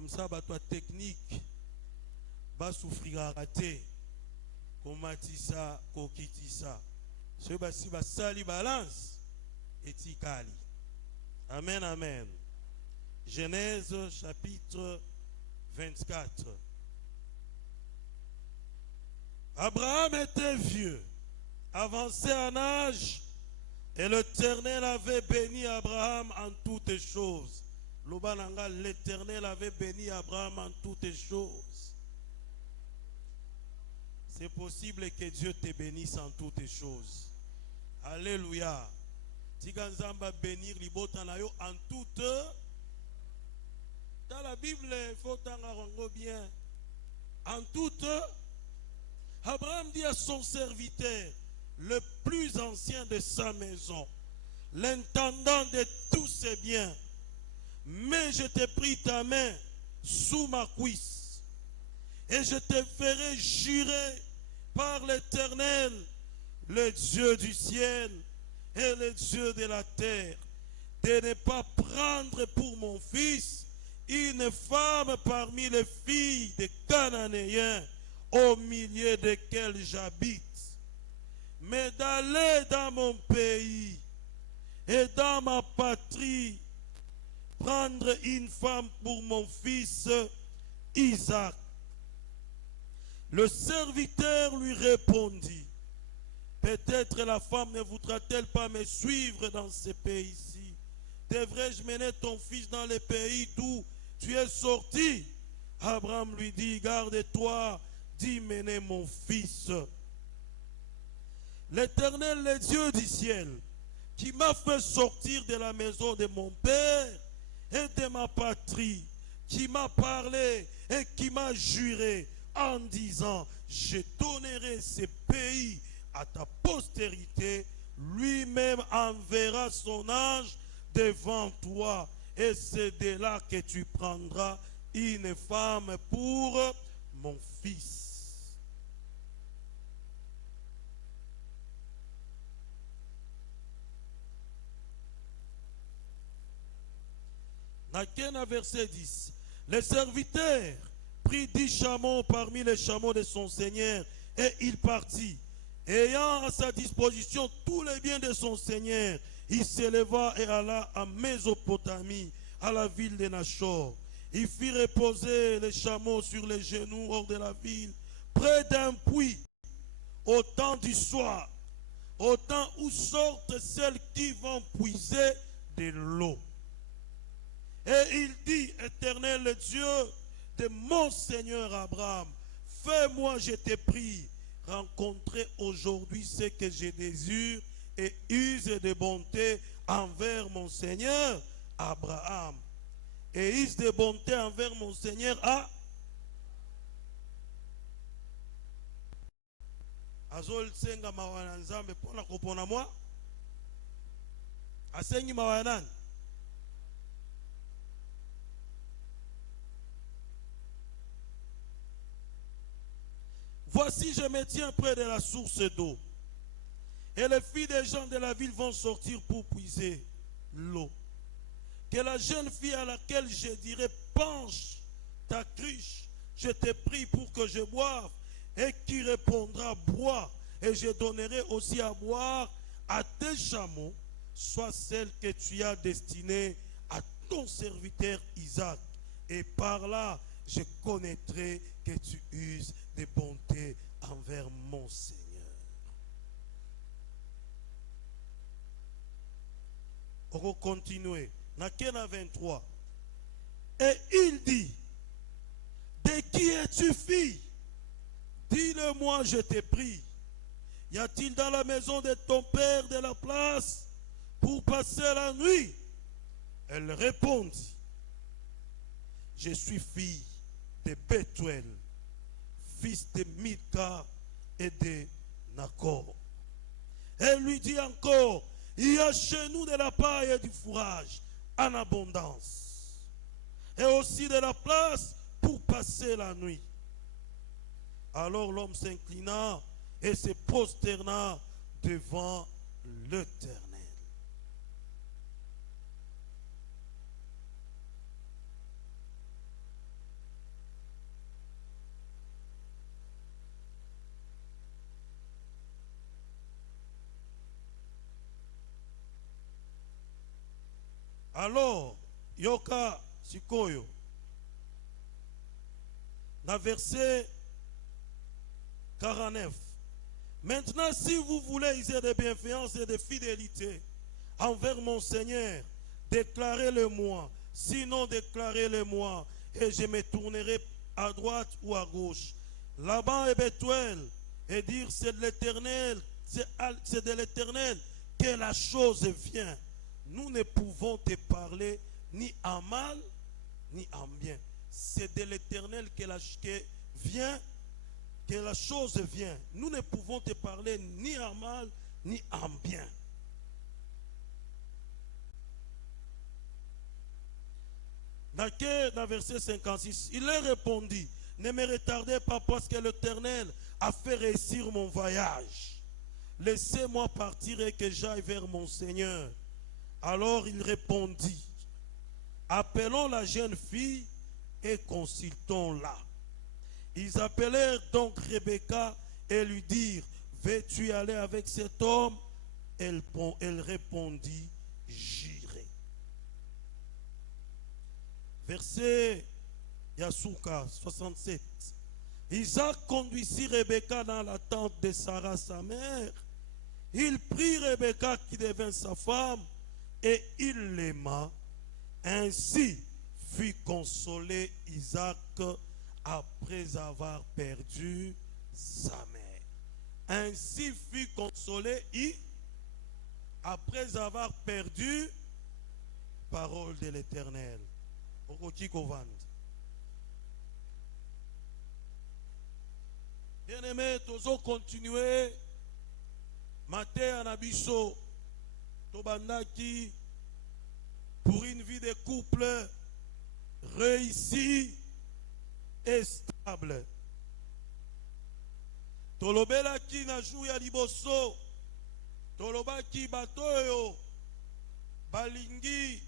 Comme ça, toi technique, va souffrir à rater. Komatisa, kokitisa. Ce basi va sali balance et tikali. Amen, amen. Genèse chapitre 24. Abraham était vieux, avancé en âge, et l'Éternel avait béni Abraham en toutes choses. L'Éternel avait béni Abraham en toutes choses. C'est possible que Dieu te bénisse en toutes choses. Alléluia. Tiganzamba bénir libotanayo en toutes. Dans la Bible, il faut t'en bien. En toutes. Abraham dit à son serviteur, le plus ancien de sa maison, l'intendant de tous ses biens, mais je te prie ta main sous ma cuisse, et je te ferai jurer par l'Éternel, le Dieu du ciel et le Dieu de la terre, de ne pas prendre pour mon fils une femme parmi les filles des Cananéens, au milieu desquels j'habite, mais d'aller dans mon pays et dans ma patrie, prendre une femme pour mon fils Isaac. Le serviteur lui répondit, peut-être la femme ne voudra-t-elle pas me suivre dans ce pays-ci? Devrais-je mener ton fils dans le pays d'où tu es sorti? Abraham lui dit, garde-toi d'y mener mon fils. L'Éternel, le Dieu du ciel, qui m'a fait sortir de la maison de mon père et de ma patrie, qui m'a parlé et qui m'a juré en disant, je donnerai ce pays à ta postérité, lui-même enverra son ange devant toi, et c'est de là que tu prendras une femme pour mon fils. Nakena verset 10. Le serviteur prit 10 chameaux parmi les chameaux de son seigneur et il partit. Ayant à sa disposition tous les biens de son seigneur, il s'éleva et alla en Mésopotamie, à la ville de Nachor. Il fit reposer les chameaux sur les genoux hors de la ville, près d'un puits, au temps du soir, au temps où sortent celles qui vont puiser de l'eau. Et il dit, Éternel le Dieu de mon Seigneur Abraham, fais-moi, je te prie, rencontrer aujourd'hui ce que je désire et use de bonté envers mon Seigneur Abraham. Et use de bonté envers mon Seigneur Azol senga mawana nzambe pona kopona moi. Asengi mawana. Voici, je me tiens près de la source d'eau. Et les filles des gens de la ville vont sortir pour puiser l'eau. Que la jeune fille à laquelle je dirai, penche ta cruche, je te prie pour que je boive, et qui répondra, bois, et je donnerai aussi à boire à tes chameaux, soit celle que tu as destinée à ton serviteur Isaac. Et par là, je connaîtrai que tu uses de bonté envers mon Seigneur. On va continuer. Nakena 23. Et il dit, de qui es-tu fille? Dis-le-moi, je te prie. Y a-t-il dans la maison de ton père de la place pour passer la nuit? Elle répondit, je suis fille de Bethuel, fils de Milka et de Nakor. Elle lui dit encore, il y a chez nous de la paille et du fourrage en abondance, et aussi de la place pour passer la nuit. Alors l'homme s'inclina et se prosterna devant l'Éternel. Alors, yoka sikoyo. Dans verset 49. Maintenant, si vous voulez user de bienveillance et de fidélité envers mon Seigneur, déclarez-le-moi. Sinon, déclarez-le-moi et je me tournerai à droite ou à gauche. Laban et Bethuel et dire c'est de l'Éternel, c'est de l'Éternel que la chose vient. Nous ne pouvons te parler ni en mal ni en bien. C'est de l'Éternel que la chose vient. Nous ne pouvons te parler ni en mal ni en bien. Dans verset 56, il leur répondit, ne me retardez pas parce que l'Éternel a fait réussir mon voyage. Laissez-moi partir et que j'aille vers mon Seigneur. Alors il répondit, appelons la jeune fille et consultons-la. Ils appelèrent donc Rebecca et lui dirent, veux-tu aller avec cet homme? Elle répondit, j'irai. Verset Yasuka 67. Isaac conduisit Rebecca dans la tente de Sarah sa mère. Il prit Rebecca qui devint sa femme et il l'aima. Ainsi fut consolé Isaac après avoir perdu sa mère. Ainsi fut consolé après avoir perdu parole de l'Éternel. Bien-aimés, nous continuer. Maté Anabiso, Tobandaki, pour une vie de couple réussie et stable. Tolobelaki na jou ya liboso, Tolobaki batoyo, balingi,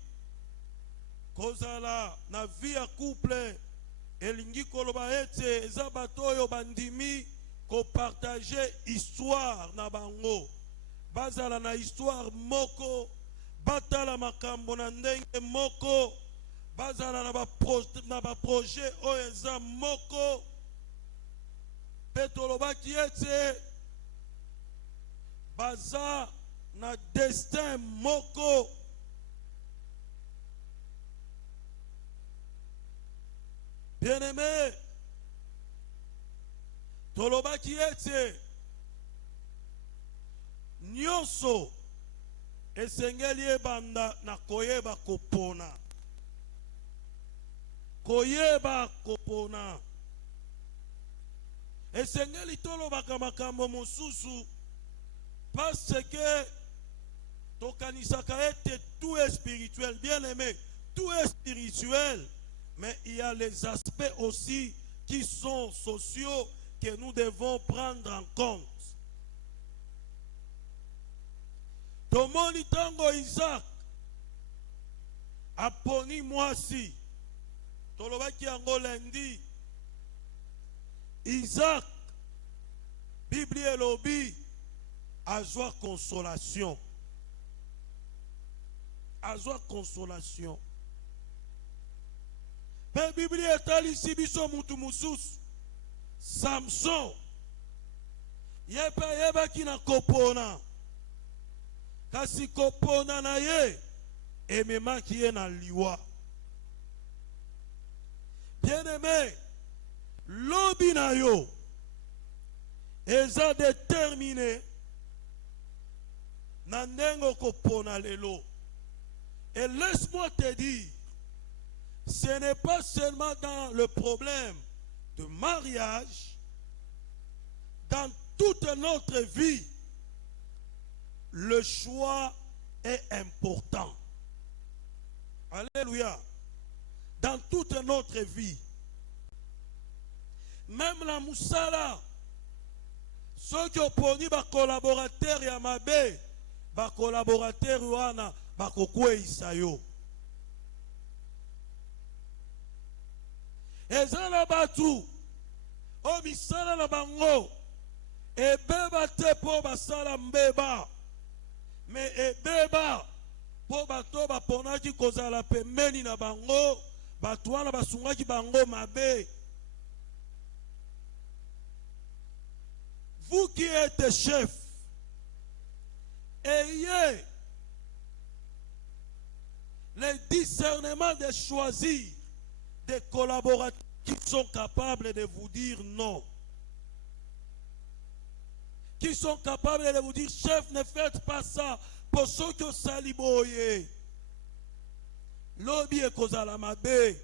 kozala na vie ya couple, elingi koloba ete, eza batoyo bandimi, ko partager histoire na bango. Bazala na histoire moko, batala makambo na ndenge moko, bazala na ba projet oyo eza moko. Petolobaki ete baza na destin moko. Bien-aimé, tolobaki ete nyonso esengeli ebanda na koyeba kopona. Koyeba kopona. Esengeli tolobaka makambo mosusu parce que tokanisaka ete tout est spirituel. Bien aimé, tout est spirituel, mais il y a les aspects aussi qui sont sociaux que nous devons prendre en compte. Tomoni tango Isaac aponi mwasi tolobaki yango lundi. Isaac, Bible elobi, azwa consolation. Azwa consolation. Pe Bible etalisi biso mutu mususu. Samson, yebaki na kopona. Kasi kopona na ye, ememaki ye na liwa. Bien-aimé, lobi na yo eza déterminé na ndengo kopona lelo. Et laisse-moi te dire, ce n'est pas seulement dans le problème de mariage, dans toute notre vie, le choix est important. Alléluia. Dans toute notre vie. Même la moussala, ceux qui ont poni ba collaborateur ya mabe, ba collaborateur wana ba kokwe isayo. Ezala batu, o misala na bango, ebeba te po basala mbeba, mais ebeba po bato baponaki kozala pembeni na bango, bato wana basungaki bango mabe. Vous qui êtes chef, ayez le discernement de choisir des collaborateurs qui sont capables de vous dire non. Qui sont capables de vous dire, chef, ne faites pas ça. Pour ceux qui ont saliboye. Lobi ekozala mabe.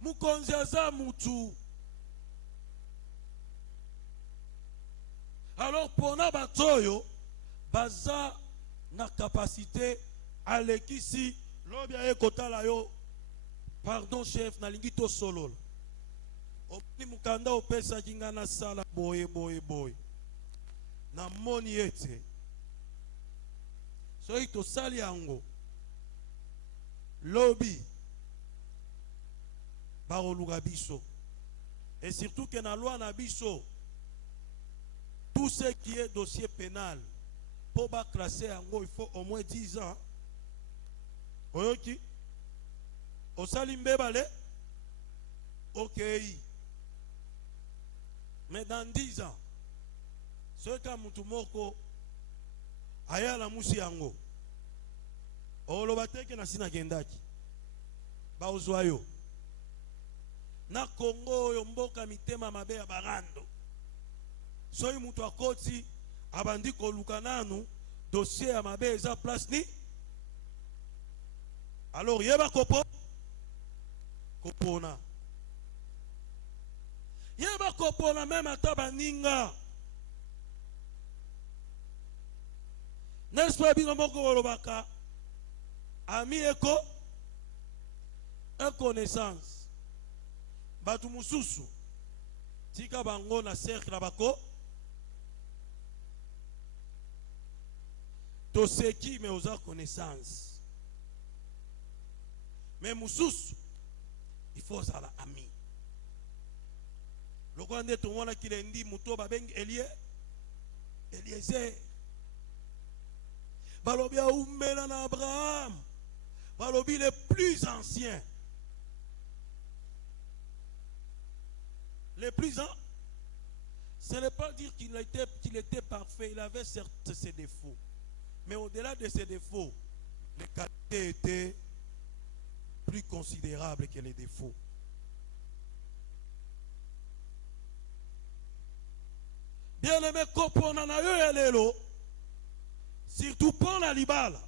Mukonzi aza mutu. Alors, pour na batoyo, baza na capacité à l'équisi, lobi a ekotala yo, pardon chef, na lingito solo. Opni mukanda opesa kinga na sala boye. Na moni ete. So ito sali yango. Lobi. Baroluga biso. Et surtout que na loi na biso, tout ce qui est dossier pénal, pour ba classer yango, il faut au moins 10 ans. Oyoki? Osali mbebale? Ok. Mais dans 10 ans, ce ka mutu moko ayala musi yango oloba teke na sina gendaki ba ozwayo na Kongo oyo mboka mitema mabe ya barando soyi mutu akoti abandi koluka nanu dossier ya mabe eza place ni alors yeba kopona yeba kopona même ata baninga. N'est-ce pas bien moko wolobaka ami eko un connaissance batu mususu tika bango na cercle bako to seki me oza connaissance mais mususu il faut ça ami loko nde to mona kilendi muto babengi Eliezer balobi a umela na Abraham, balobi les plus anciens, les plus anciens. Ce n'est pas dire qu'il était parfait, il avait certes ses défauts, mais au-delà de ses défauts, les qualités étaient plus considérables que les défauts. Bien aimé, kopona na yo ya lelo. Surtout pour la libala.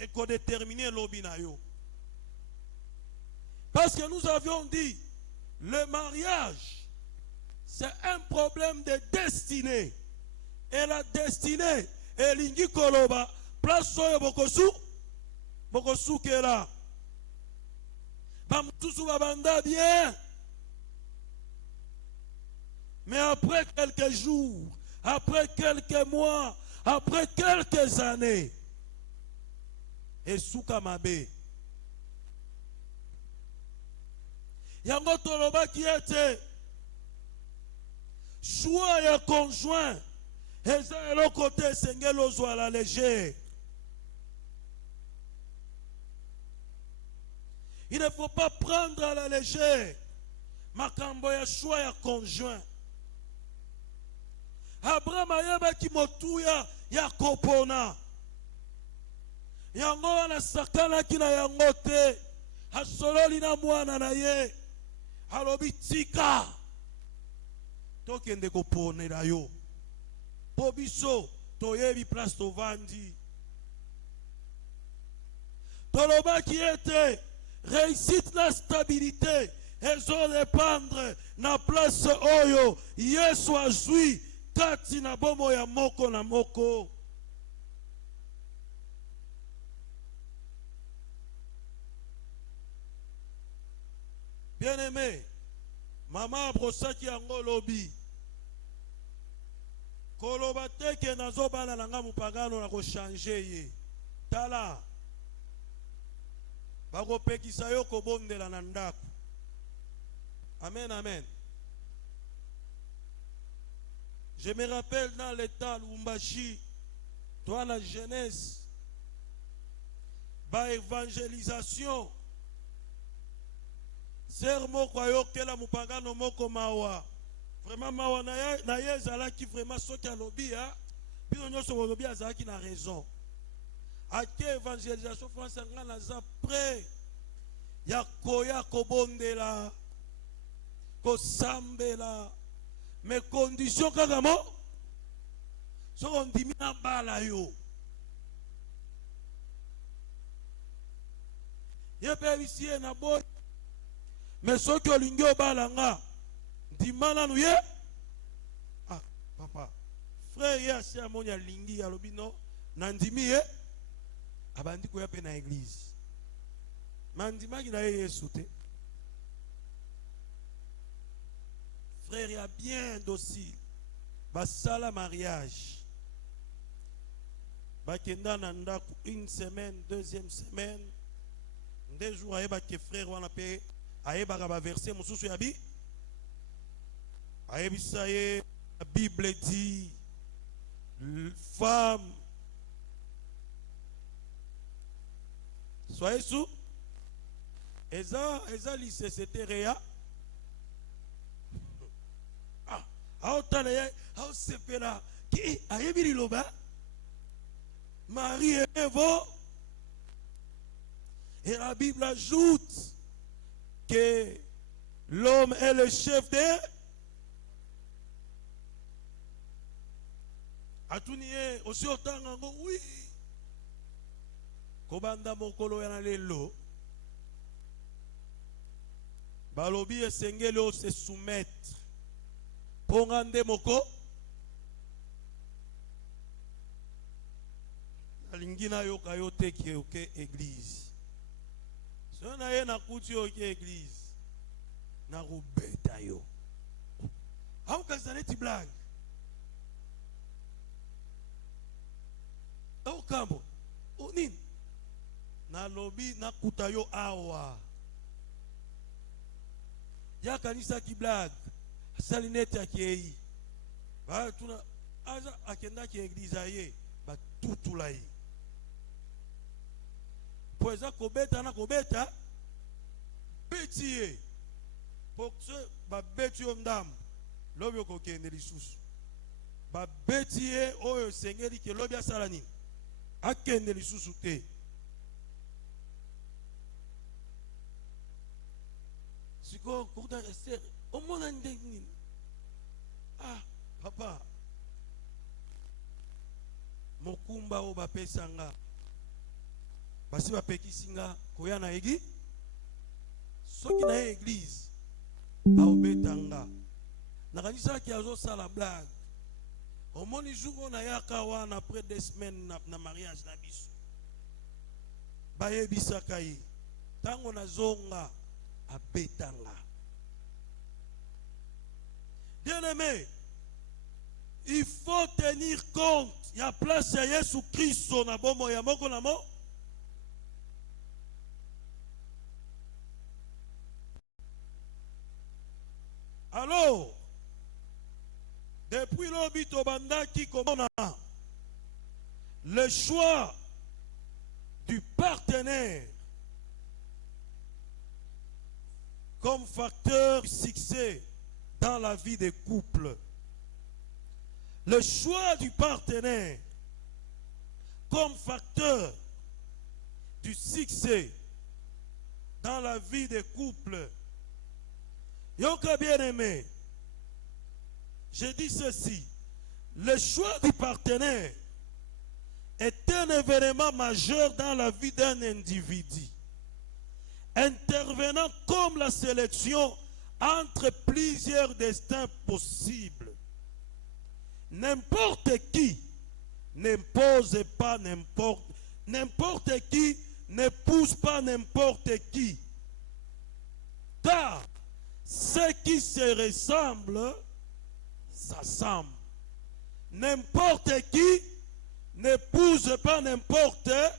Et qu'on détermine l'obinayo. Parce que nous avions dit, le mariage, c'est un problème de destinée. Et la destinée, et l'ingi koloba, place soye bokosu kela. Bamtusu babanda bien. Mais après quelques jours, après quelques mois, après quelques années, et Soukamabe, yango toloba qui était choix ya conjoint, et ça l'autre côté sengelo zwa la légère. Il ne faut pas prendre à la légère makambo ya choix ya conjoint. Abraham ayeba ki motuya ya kopona. Yango wana sakana kina yango te. Asololi na mwana na ye. Alobi tika. Tokende koponela yo. Po biso toyebi place tovandi. Toloba ki ete réussite la stabilité. Ezo dépendre na place oyo. Yesu azui. Kati na bomo ya moko na moko. Bien aimé, maman brosaki yango lobi. Koloba teke nazo bana nanga mupagano na ko changer ye. Tala. Bako pekisa yo ko bondela na ndako. Amen, amen. Je me rappelle dans l'état Lumbashi, toi la jeunesse, ba évangélisation. Ser moko ayokela mupangano moko mawa. Vraiment mawa na ye ezalaki vraiment soki alobi ya bino nyonso bolobi azalaki na raison. Ake évangélisation française nga naza prêt ya koya kobondela kosambela mais condition kaka mo soko ondimi na bala yo ye pe bisie na boy mais soki olingi obala nga ndima nanu ye ah papa frère ye asi amoni alingi alobi no na ndimi ye abandi koya pe na église mandimaki na ye Yesu te. Frère, il y a bien docile. Basala mariage. Bakenda nanda une semaine, deuxième semaine. 2 jours aye bake frère wana pe aye baka ba verset mususu ya bi. Aye bisaye la Bible dit femme soyez sous eza lycée c'était réa. Marie et Ève. Et la Bible ajoute que l'homme est le chef de Atuniye aussi autant oui. Kobanda mokolo ya lelo. Balobi esengeli se soumettre. Pongande moko alingina yo kayote ki oke église so na ye na kuti oke église na rubeta yo au kazaneti blague au kambo onin na lobi na kuta yo awa ya kanisa ki blague salinete akei ba tuna aza akenda ki église aye ba tutula yi poeza kobeta na kobeta betiye pokse ba betio ndam lobi ko kende lisusu ba betiye oyo sengeli ke lobi asala nini akende lisusu te siko kuta rester au monde indégné. Ah, papa. Mokumba o bapesanga. Basi bapekisinga koya na egi. Soki na église. Aobetanga. Nakanisa ki azo sala blague. Au moni jour na yaka wana après 2 semaines na mariage na biso. Baye bisaka yi. Tango na zonga abetanga. Bien-aimé, il faut tenir compte. Il y a place à Jésus-Christ, son abomo, il y a moko namo. Alors, depuis l'obito banda qui commence, le choix du partenaire comme facteur de succès dans la vie des couples. Le choix du partenaire comme facteur du succès dans la vie des couples. Yoka bien-aimé, je dis ceci, le choix du partenaire est un événement majeur dans la vie d'un individu, intervenant comme la sélection entre plusieurs destins possibles. N'importe qui n'impose pas n'importe qui n'épouse pas n'importe qui. Car ceux qui se ressemblent s'assemblent. N'importe qui n'épouse pas n'importe qui.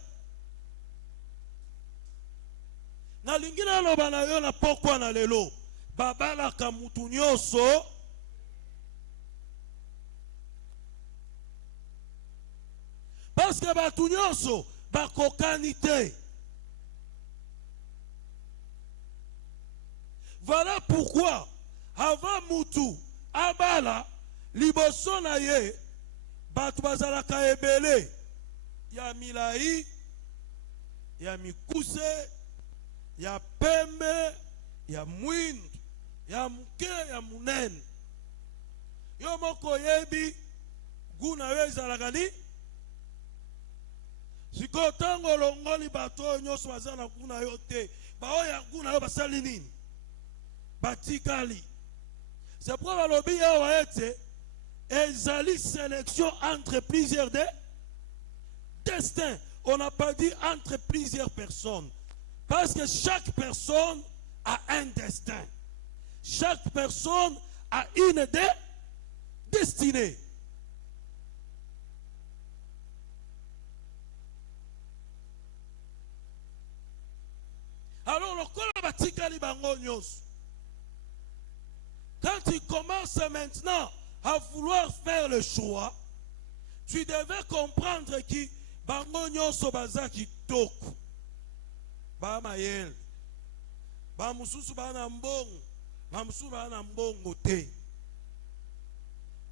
Nalingi na loba na yo na pokwa na lelo babala ka mutu nyonso Parce que batu nyonso bakokani te. Voilà pourquoi avant mutu abala liboso na ye batu bazalaka ebele ya milai ya mikuse ya pembe ya mwindu ya muke ya munene. Yo moko yebi guna yo ezalaka ni siko tango longoli bato oyo nyonso baza na guna yo te baoyo ya guna yo basali nini batikali. C'est pourquoi balobi awa ete ezali sélection entre plusieurs destins. On n'a pas dit entre plusieurs personnes, parce que chaque personne a un destin. Chaque personne a une destinée. Alors, le kolabatikali bango nyonso. Quand tu commences maintenant à vouloir faire le choix, tu devais comprendre que bango nyonso baza kitoko. Ba mayel. Ba mususu ba na mbongo. Ba mususu ba na mbongo te.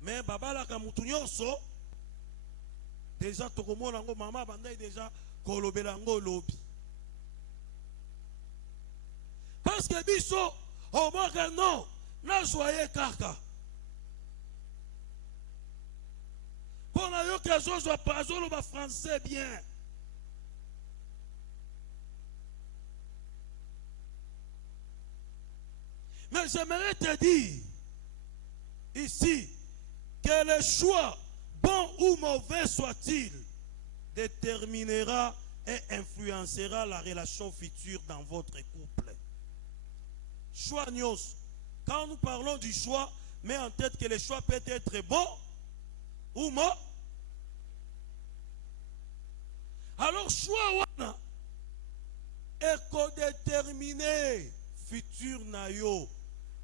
Mais babala ka mutu nyonso déjà tokomona ngo mama bandai déjà kolobela ngo lobi. Parce que biso au moins non, na joyeux kaka. Pour na yo que zo zo pazolo ba français bien. Mais j'aimerais te dire ici que le choix, bon ou mauvais soit-il, déterminera et influencera la relation future dans votre couple. Choix nyos. Quand nous parlons du choix, mets en tête que le choix peut être bon ou mauvais. Alors choix wana éco-déterminé futur na yo,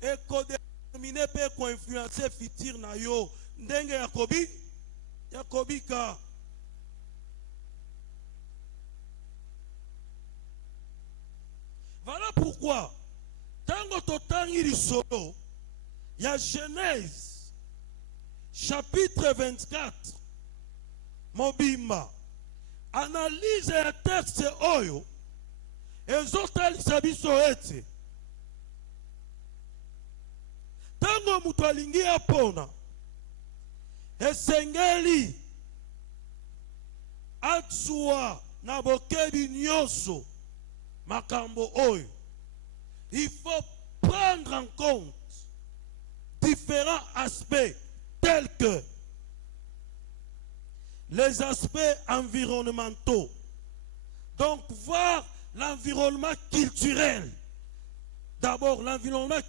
éco-déterminé peut influencer futur na yo. Ndenge Yakobika. Voilà pourquoi tango totangi lisolo ya Genèse chapitre 24 mobimba analyse ya texte oyo ezotalisa biso ete tango mutu alingi apona esengeli atsua na bokebi nyonso makambo oyo. Il faut prendre en compte différents aspects tels que les aspects environnementaux. Donc voir l'environnement culturel. D'abord l'environnement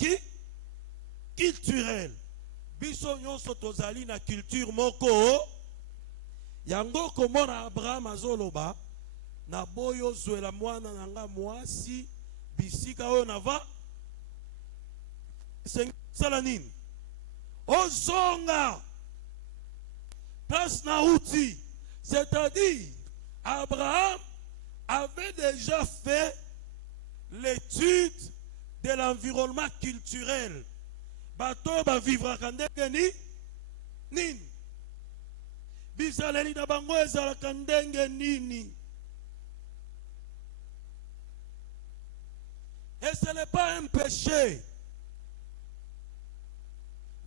culturel. Biso nyonso tozali na culture moko yango komona Abraham azoloba na boyo zwela mwana nanga mwasi bisika oyo nava sala nini ozonga place na uti. C'est-à-dire Abraham avait déjà fait l'étude de l'environnement culturel. Bato ba vivre kandenge nini bisaleli na bango ezala kandenge nini. Et ce n'est pas un péché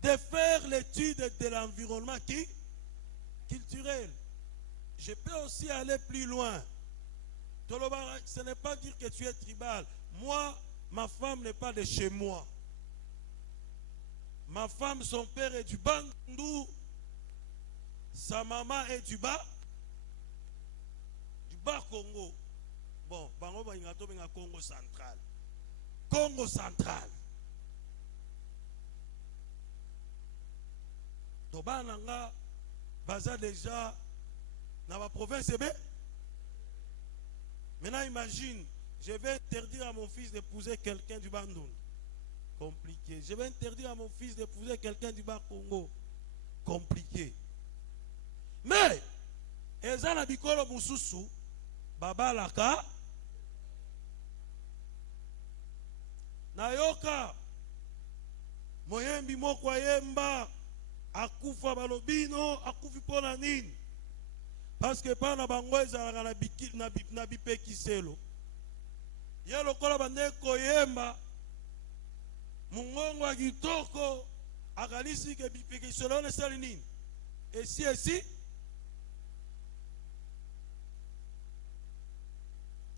de faire l'étude de l'environnement culturel. Je peux aussi aller plus loin. Ce n'est pas dire que tu es tribal. Moi, ma femme n'est pas de chez moi. Ma femme, son père est du Bandou. Sa maman est du bas Congo. Bon, Bango Bangato Benga Congo central. Congo central. Tobananga baza déjà dans ma province. Maintenant imagine, je vais interdire à mon fils d'épouser quelqu'un du Bandung. Compliqué. Je vais interdire à mon fils d'épouser quelqu'un du Bas Congo. Compliqué. Mais eza na bikolo mususu babalaka nayoka moyembi moko ayemba akufa balobino akufi pona nini parce que pana bango ezalaka na bipekiselo ye lokola bande koyemba mungongo ya kitoko akanisi ke bipekiselo wana esali nini esi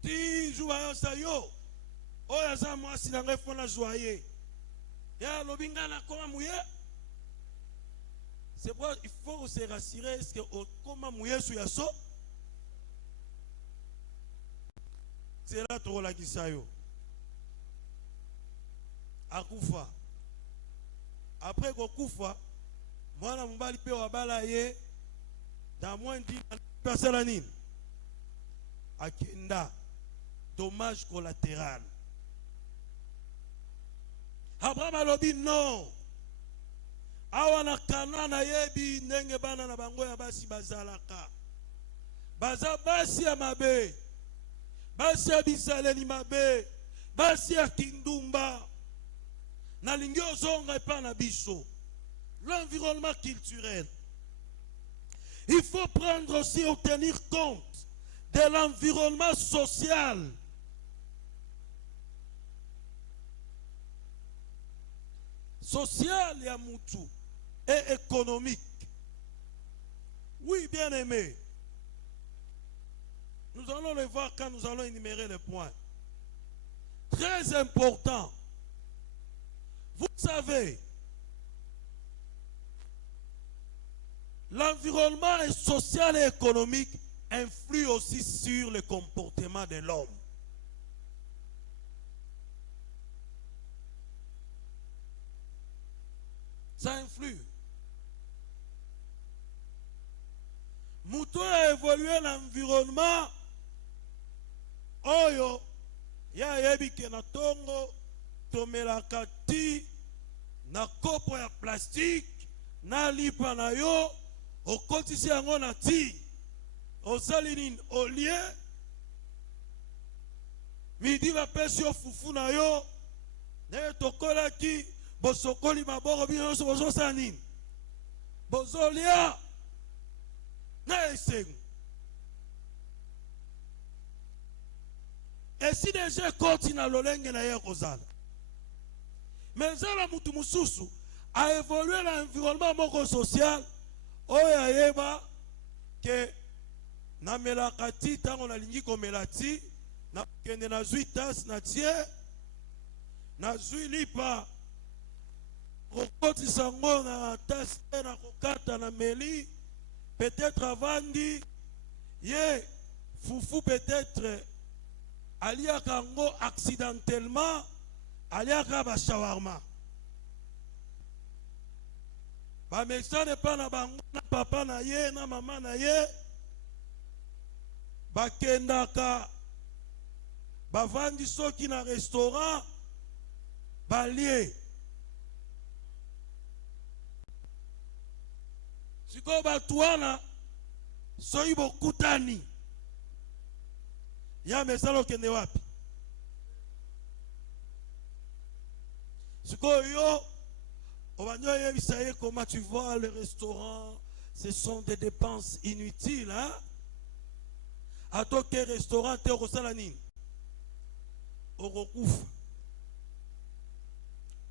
ti zuwa yosa yo oyo aza mwasi na ngai fona zwa ye ya alobi ngai nakoma muye. C'est pourquoi il faut se rassurer est-ce que okoma muye su ya so c'est là tokolakisa yo akufa après kokufa mwana mobali mpe wabala ye dans moins de 10 ans asala nini akenda dommage collatéral. Abraham alobi non awa na Kana na yebi ndenge bana na bango ya basi bazalaka baza basi ya mabe basi ya bisaleli mabe basi ya kindumba na lingi ozonga epa na biso. L'environnement culturel, il faut prendre aussi ou tenir compte de l'environnement social. Social ya mutu et économique. Oui, bien aimé. Nous allons le voir quand nous allons énumérer les points. Très important. Vous savez, l'environnement social et économique influe aussi sur le comportement de l'homme. Ça influe. Mouton a évolué l'environnement. Oyo, ya yebi ke na tongo, tomelaka ti, na kopo ya plastique, na lipa na yo, okotisi yango na ti, osali nini olie, midi bapesi yo fufu na yo, ne tokola ki, bosokoli maboko bino so bososala nini, bozolia, na esengo. Et si déjà continue à l'olenge na ye kozala. Mais zala mutu mususu a évolué l'environnement moko social oya yeba ke na melakati tango na lingi ko melati na kende na zui tas na tie na zui lipa kokoti sango na tas na kokata na meli peut-être avandi ye fufu peut-être alia kango accidentellement alia kaba shawarma ba mesane pa na bango na papa na ye na mama na ye bakendaka bavandi soki na restaurant balie siko batuana soyi bokutani ya mesalo kende wapi siko yo obanyo yebisa ye comment tu vois le restaurant ce sont des dépenses inutiles hein atoke restaurant te okosala nini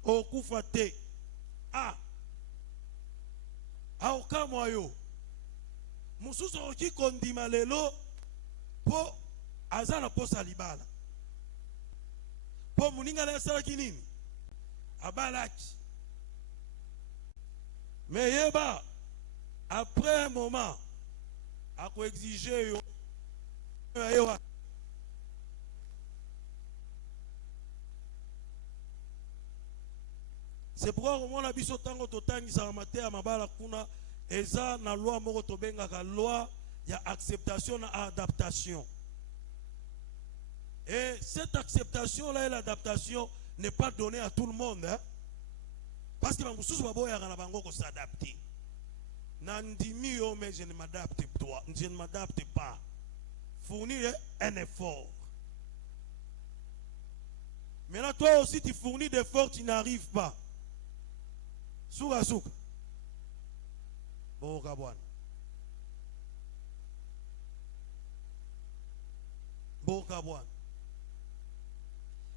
okufa te aokamwa yo mususu okoki kondima lelo po azana posa libala po muninga na salaki nini abalaki mais yeba après un moment a ko exiger yo c'est pourquoi au moins biso tango totangisa maté ya mabala kuna eza na loi moko tobengaka loi ya acceptation na adaptation. Et cette acceptation-là et l'adaptation n'est pas donnée à tout le monde. Hein? Parce que les gens ne peuvent pas s'adapter. Nandimi yo, mais je ne m'adapte pas. Je ne m'adapte pas. Fournir un effort. Maintenant, toi aussi, tu fournis des efforts, tu n'arrives pas. Souka souka. Bon, Gabouane. Bon, Gabouane.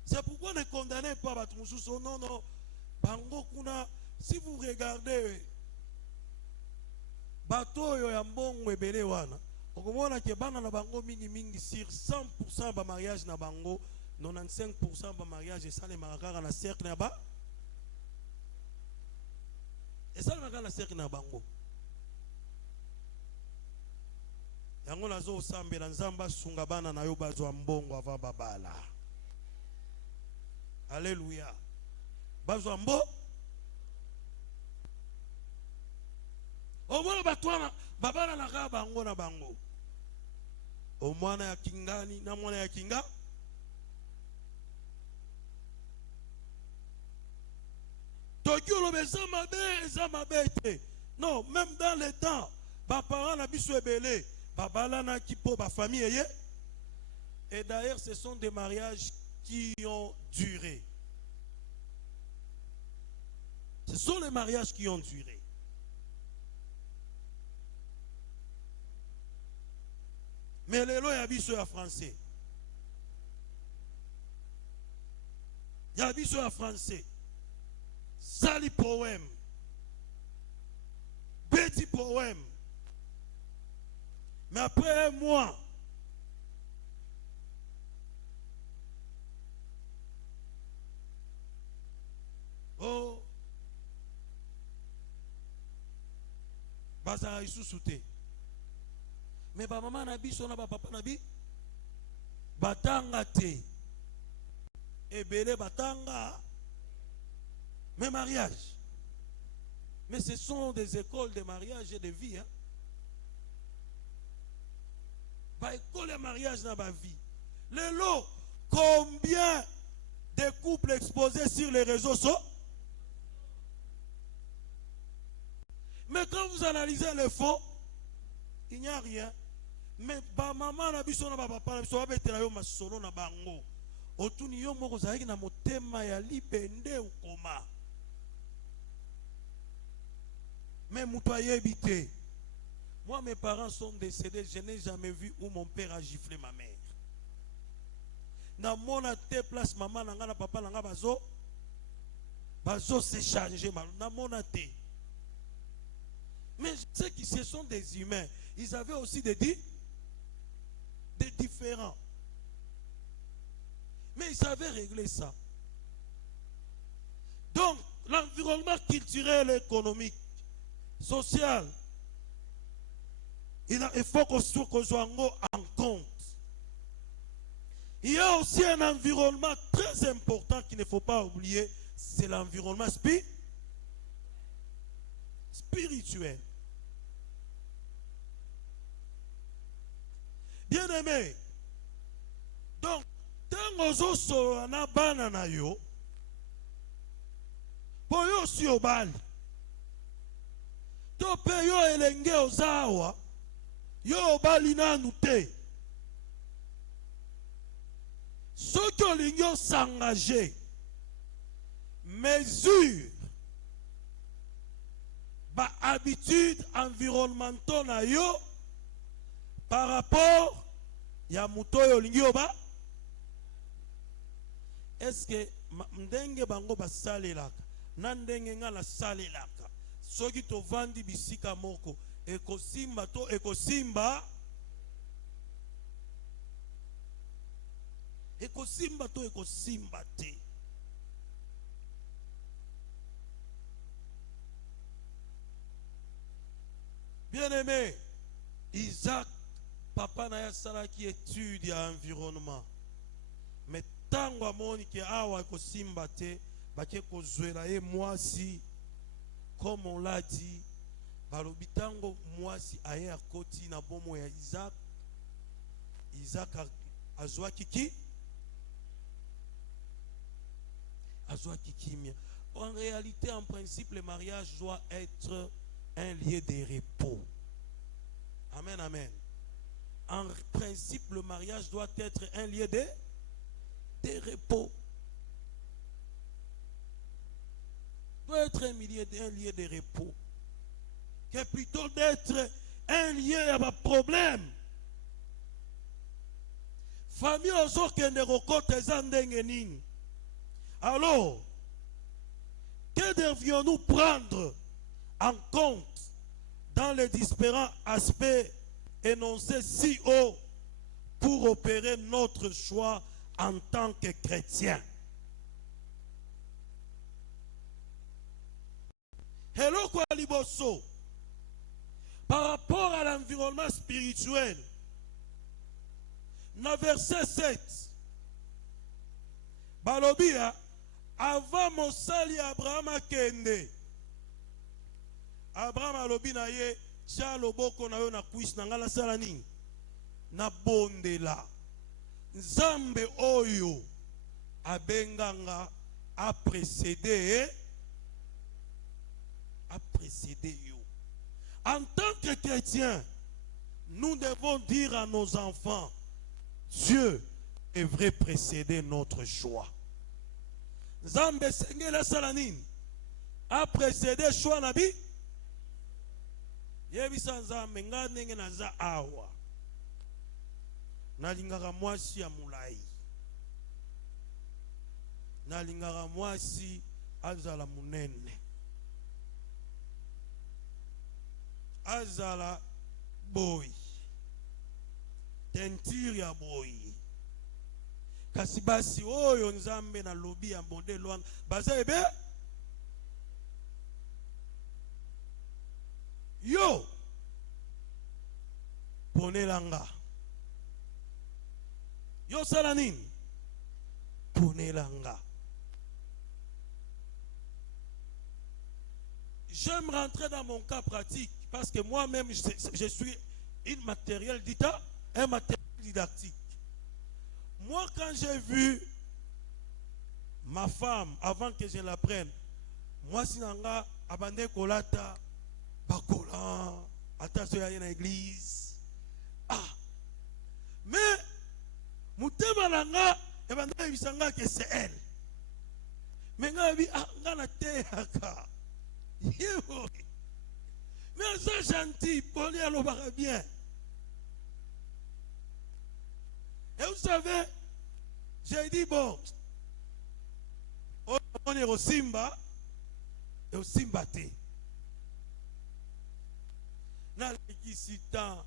C'est pourquoi ne condamnez pas Batumususo. Non, non. Bango kuna. Si vous regardez bateau yo ya mbongo ebele wana, okomona ke bana na bango mingi mingi sur 100% ba mariage na bango, 95% ba mariage esale makaka na cercle na ba. Esale makaka na cercle na bango. Yango nazo osambela nzamba sunga bana na yo bazwa mbongo avant babala. Alléluia. Bazwa mbongo. Omwana batwana babana na ga bango na bango. Omwana ya kingani na mwana ya kinga. Tokyo lo beza mabete. Non, même dans le temps, ba parents na biso ebele, babala na kipo ba famille ye. Et d'ailleurs, ce sont des mariages qui ont duré. Ce sont les mariages qui ont duré. Mais les lois yabiso ya français. Yabiso ya français. Sali poème. Petit poème. Mais après un mois, oh, baza isusute. Mais ba maman na biso na ba papa na bi batanga te. Ebele batanga. Mais mariage. Mais ce sont des écoles de mariage et de vie. Hein? Bah, école de mariage dans ma vie. Les lots, combien de couples exposés sur les réseaux sociaux? Mais quand vous analysez les fonds, il n'y a rien. Mais ba maman na biso na ba papa na biso ba betela yo masono na bango. Otuni yo moko zaki na motema ya libende ukoma. Mais moutoye habité. Moi mes parents sont décédés, je n'ai jamais vu où mon père a giflé ma mère. Na mona te place maman na nga na papa na nga bazo s'échanger na mona te. Mais ceux qui ce sont des humains, ils avaient aussi des différents. Mais ils savaient régler ça. Donc, l'environnement culturel, économique, social, il faut qu'on soit en compte. Il y a aussi un environnement très important qu'il ne faut pas oublier, c'est l'environnement spirituel. Bien aimé, donc, tant que na banana yo, pour yo si obali, to pe yo elenge ozawa, yo obali nanu te. Ceux qui ont s'engager, mesure, ba habitude environnementale na yo, par rapport ya mutoyo lingi oba. Est-ce que ndenge bango basalelaka na ndenge nga na salelaka soki tovandi bisika moko ekosimba to ekosimba te. Bien aimé, Isaac papa na ya sala qui étudie environnement. Mais tango amoni ke awa ekosimba te bake kozwela ye mwasi, comme on l'a dit, balobi tango mwasi aye akoti na bomo ya Isaac. Isaac azwa kiki kimia. En réalité, en principe, le mariage doit être un lieu de repos. Amen, amen. En principe, le mariage doit être un lieu de repos. Doit être un lieu de repos. Que plutôt d'être un lieu à problème. Famille ozo kende rokote zandengening. Alors, que devions-nous prendre en compte dans les différents aspects énoncés si haut pour opérer notre choix en tant que chrétien? Hello kwa liboso. Par rapport à l'environnement spirituel, dans verset 7, Balobia, avant Mosali Abraham akende. Abraham alobi na ye, tia loboko na yo na kuis na ngala sala nini? Na bondela. Nzambe oyo abenganga a précédé yo. En tant que chrétiens, nous devons dire à nos enfants, Dieu devrait précéder notre choix. Nzambe sengela sala nini? A précédé choix na bi? Yebisa nzambe nga ndenge naza awa. Nalingaka mwasi ya mulai. Nalingaka mwasi azala munene. Azala boy. Tentire ya boy. Kasi basi oyo nzambe na lobi ya modelo wanga. Baza ebe? Yo. Ponelanga. Yo salanine. Ponelanga. J'aime rentrer dans mon cas pratique parce que moi-même je suis un matériel didactique. Moi quand j'ai vu ma femme avant que je la prenne, moi sinanga abande kolata bakola attention ya na église. Ah. Mais mutema nanga ebanda bisanga que c'est elle. Mais ngabi ngana teaka. Mais c'est gentil, poli à l'obara bien. Et vous savez, j'ai dit bon, on est au Simba et au Simbate. Na likisita,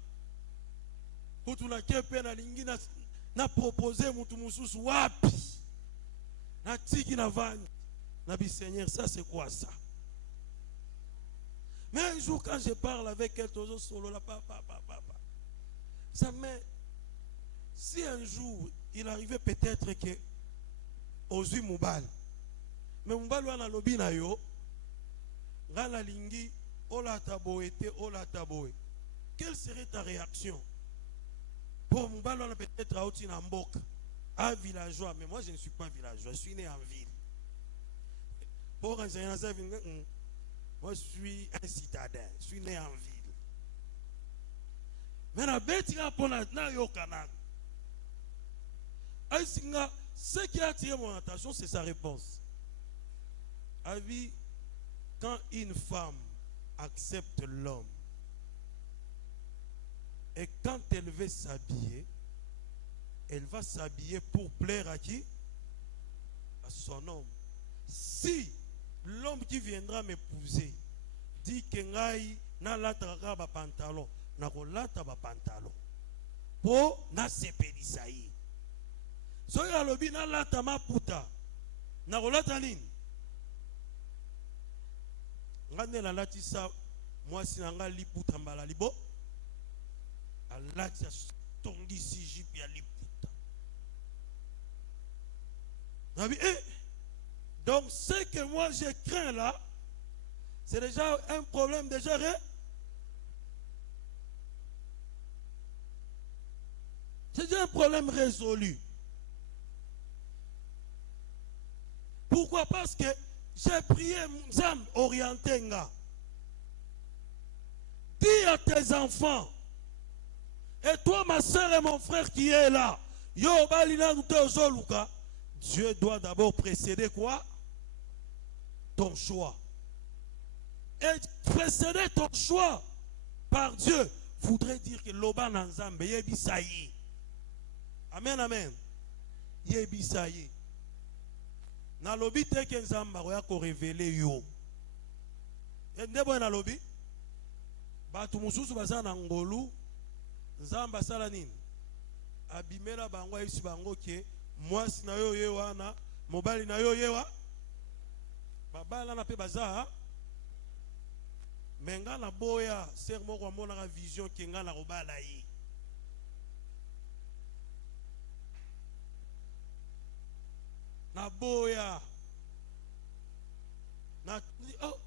kutu na kepe na lingi na proposer mutu mususu wapi. Na tiki na vani. Na bi Seigneur, ça c'est quoi ça? Mais un jour, quand je parle avec elle, toujours solo, là, papa, ça met. Si un jour, il arrivait peut-être que Ozui Moubal, mais Moubal wana lobi na yo, ngana lingi, ola taboe te, ola taboe. Quelle serait ta réaction? Pour Moubal wana peut-être à Otinambok, un villageois, mais moi je ne suis pas villageois, je suis né en ville. Pour un moi, je suis un citadin. Je suis né en ville. Mais la bête, il a pour la ce qui a attiré mon attention, c'est sa réponse. Avis, quand une femme accepte l'homme, et quand elle veut s'habiller, elle va s'habiller pour plaire à qui? À son homme. Si l'homme qui viendra m'épouser dit que ngai na lataka ba pantalon, na ko lata ba pantalon. Po na sepelisa yi. So ya lobi na lata maputa. Na ko lata nini? Ngane la latisa mwasi na nga liputa mbala libo. Alati tongisi jipi ya liputa. Nabi donc, ce que moi je crains là, c'est déjà un problème déjà. C'est déjà un problème résolu. Pourquoi? Parce que j'ai prié Nzam orienté nga. dis à tes enfants, et toi ma soeur et mon frère qui est là, Dieu doit d'abord précéder quoi? Ton choix. Et précéder ton choix par Dieu voudrait dire que l'oba nanzambe yebisayi. Amen, amen. Yebisayi. Na lobi te ke nzamba koya ko révéler yo. Ndebo na lobi batu mususu baza na ngolu nzamba sala nini? Abimela bango isi bango ke mwasi na yo ye wana mobali na yo ye wa babala na pe baza menga na boya ser moko amona ka vision ke nga na kobala yi na boya na oh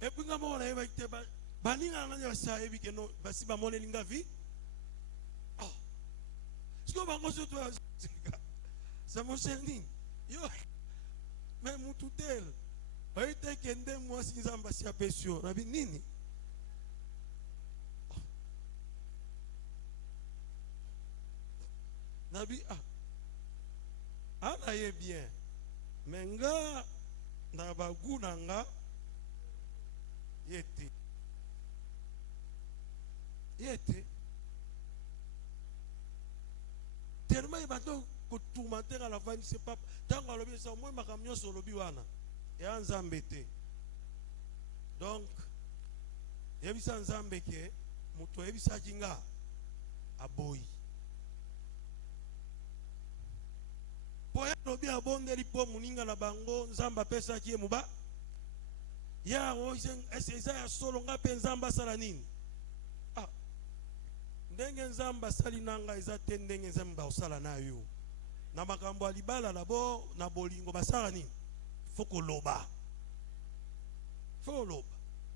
et puis nga mona yeba te baninga na sa yebi ke no basi ba mona linga vi oh siko bango so to ça mon cher ni yo mais mututel oite kende moi si nzamba si apesio na bi nini na bi ana ye bien menga na baguna nga yete tellement il va donc tourmenter à la fin c'est pas tant que le ça moi ma camion sur le biwana et en zambete donc yebisa nzambe ke muto yebisa kinga aboyi po ya lobi abondeli po muninga na bango nzamba pesa ki muba ya o esa ya solo nga pe nzamba sala nini ndenge nzamba sali nanga eza te ndenge nzamba osala na yo na makambo alibala labo na bolingo basala nini foko loba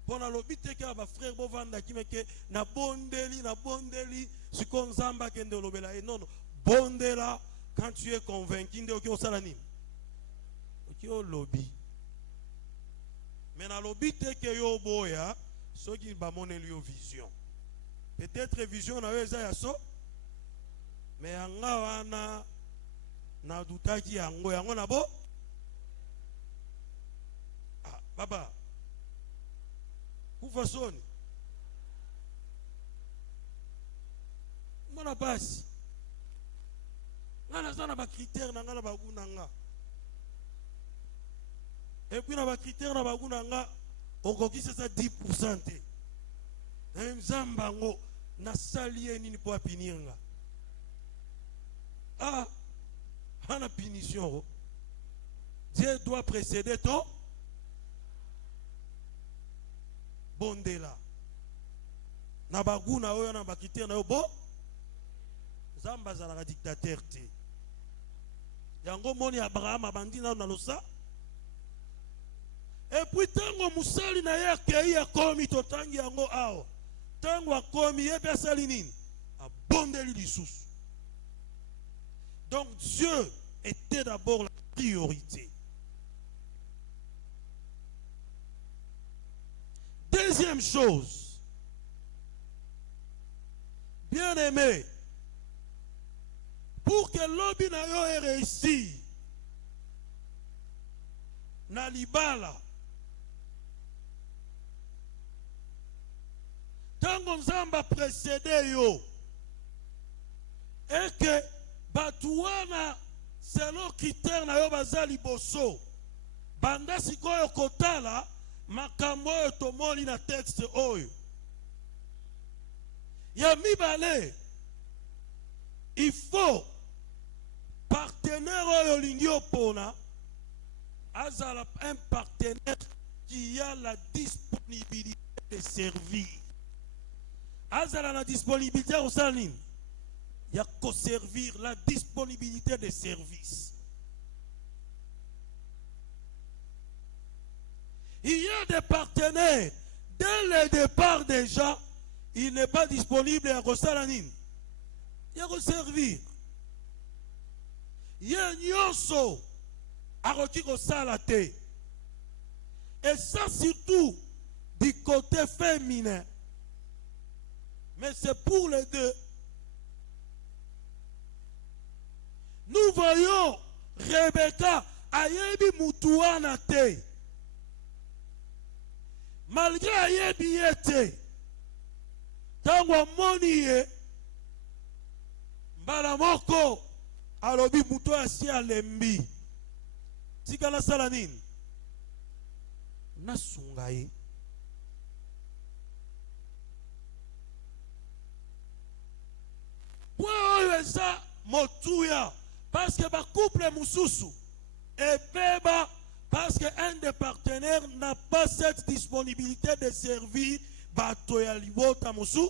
pona lobi te ke ba frère bo vanda kimeke na bondeli siko nzamba kende lobela e non bondela quand tu es convaincu nde oki osala nini oki o lobi mais na lobi te ke yo boya soki ba moneli yo vision. Peut-être vision na weza ya so mais anga wana na dutaki yango na bo baba kufa soni mona basi ngana zana ba critère na ngana baguna nga et puis na ba critère na baguna nga okoki ça 10% te na nzamba ngo na salie nini po apinir nga hana punition. Dieu doit précéder ton bondela na baguna oyo na bakiter na yo bo nzamba za la dictateur te yango moni Abraham abandi na losa et puis tango musali na ye akei akomi totangi yango awa tango akomi ye pe asali nini abondeli lisusu. Donc Dieu était d'abord la priorité. Deuxième chose, bien aimé, pour que l'obi na yo ait réussi, na libala, tango nzamba précédé yo, et que batuwana selon critère na yo baza liboso banda sikoyo kotala makambo oyo tomoni na texte oyo ya mibale il faut partenaire oyo lingi opona azala un partenaire qui a la disponibilité de servir azala na disponibilité osala nini il y a qu'à servir la disponibilité des services. Il y a des partenaires, dès le départ déjà, il n'est pas disponible à Rosalanine. Il y a qu'à servir. Il y a un nyonso à Rosalate. Et ça surtout du côté féminin. Mais c'est pour les deux. Nous voyons Rebecca ayebi mutuana te. Malgré ayebi yete. Tango moni ye. Mbala moko alobi mutu asi alembi. Tikala salanin. Nasunga ye. Point ça motuya. Parce que le couple Moussoussou et Beba, parce qu'un des partenaires n'a pas cette disponibilité de servir Batoya Libota Moussou,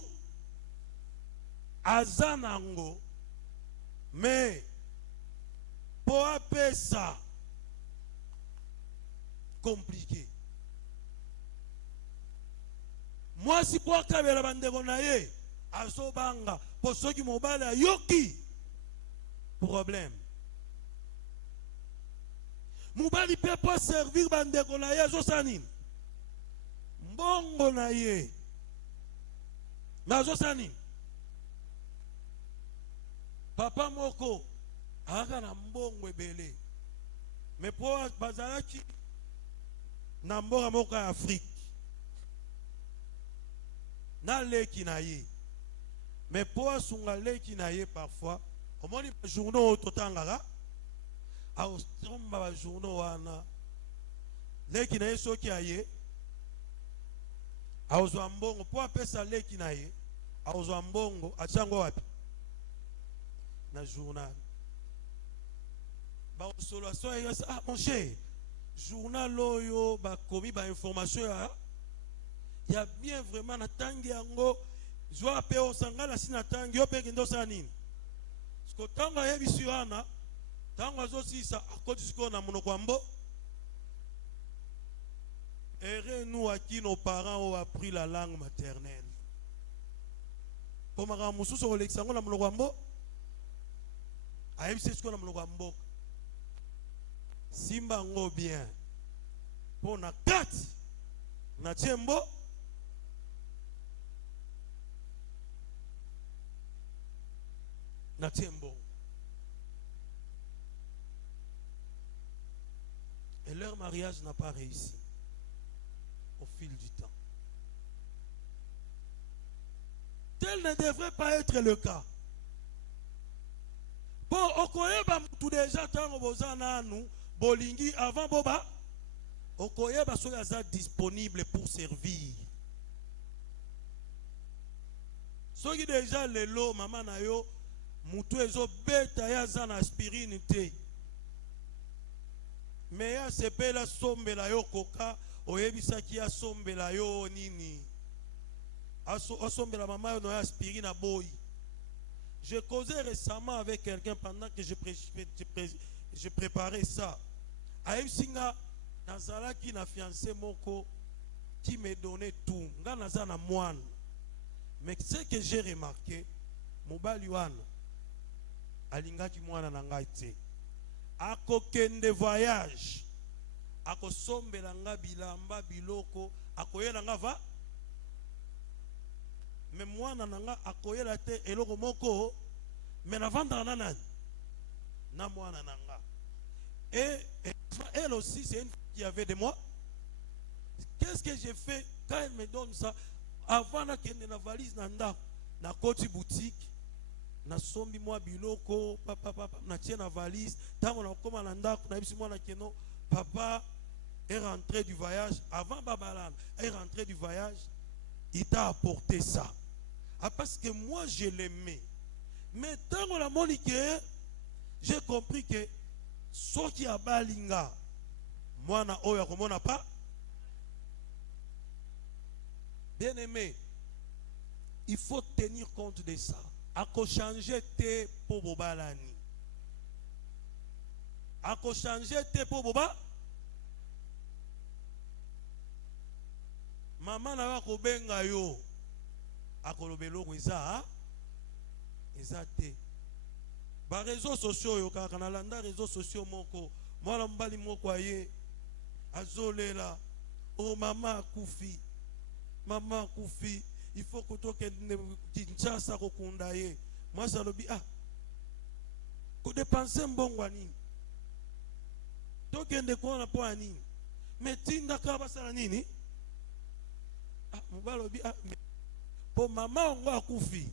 Azanango, mais pour appeler ça compliqué. Moi, si pour que la bande gonaye, Azobanga, pour ceux qui m'ont balé, Yoki. Problème. Moubali peut pas servir bandeko na ye zosanin. Mbongo na ye. Na zosanin. Papa moko aka na mbongo ebele. Mais pour bazalaki na mboka moko ya Afrique. Na leki na ye. Mais pour asunga leki na ye parfois comment les journaux totangara a ostomba journaux wana leki na yeso ki aye a ozwa mbongo po apesa leki na ye a ozwa mbongo achango wapi na journal ba solo so ah mon cher journal oyo ba komi ba information ya bien vraiment na tangi yango zwa pe osangala sina tangi yo pe kendo sanini. Tango yebisu wana tango azosisa akoti siko na monoko mbo ere nous à qui nos parents ont appris la langue maternelle pour mara mususu oleksango na monoko mbo ayebisi siko na monoko mbo simba ngo bien pour na kati na tsembo Natembo. Et leur mariage n'a pas réussi au fil du temps. Tel ne devrait pas être le cas. Bon, okoyeba tout déjà tant bozana nous bolingi avant boba okoyeba soyaza disponible pour servir. Soki déjà lelo maman na yo mutu ezo beta ya zana aspirine te me ya sepela sombela yo koka oyebisaki ya sombela yo nini asombela mama yo no ya aspirine a boy. Je causais récemment avec quelqu'un pendant que je préparais ça ayebsinga nazalaki na fiancé moko qui me donnait tout nga naza na moine mais ce que j'ai remarqué mobali wana alingaki mwana na ngai te akokende voyage akosombela nga bilamba biloko akoyela nga va me mwana na nga akoyela te eloko moko me navandaka na nani na mwana na nga et elle aussi c'est une fille qui avait de moi. Qu'est-ce que j'ai fait quand elle me donne ça avant na kende na valise na ndako na koti boutique na sombi mwa biloko papa na tie na valise tango na koma na ndako na bisi mwana keno papa est rentré du voyage avant babalana est rentré du voyage il t'a apporté ça parce que moi je l'aimais mais tango la monique j'ai compris que soki abalinga mwana oyo akomona pas bien aimé il faut tenir compte de ça. Ako changer te po bobalani. Ako changer te po boba. Maman na wa ko benga yo. Ako lobelo ko eza te. Ba réseaux sociaux yo kaka na landa réseaux sociaux moko. Mwana mbali moko aye azolela. Oh mama kufi. Maman kufi. il faut que tu Kinshasa kokunda ye. Moi ça le ah. Ko dépenser mbongo nini? To kende ko na po nini? Mais tinda ka basala nini? Ah, mobalo bi ah. Po mama ongo akufi.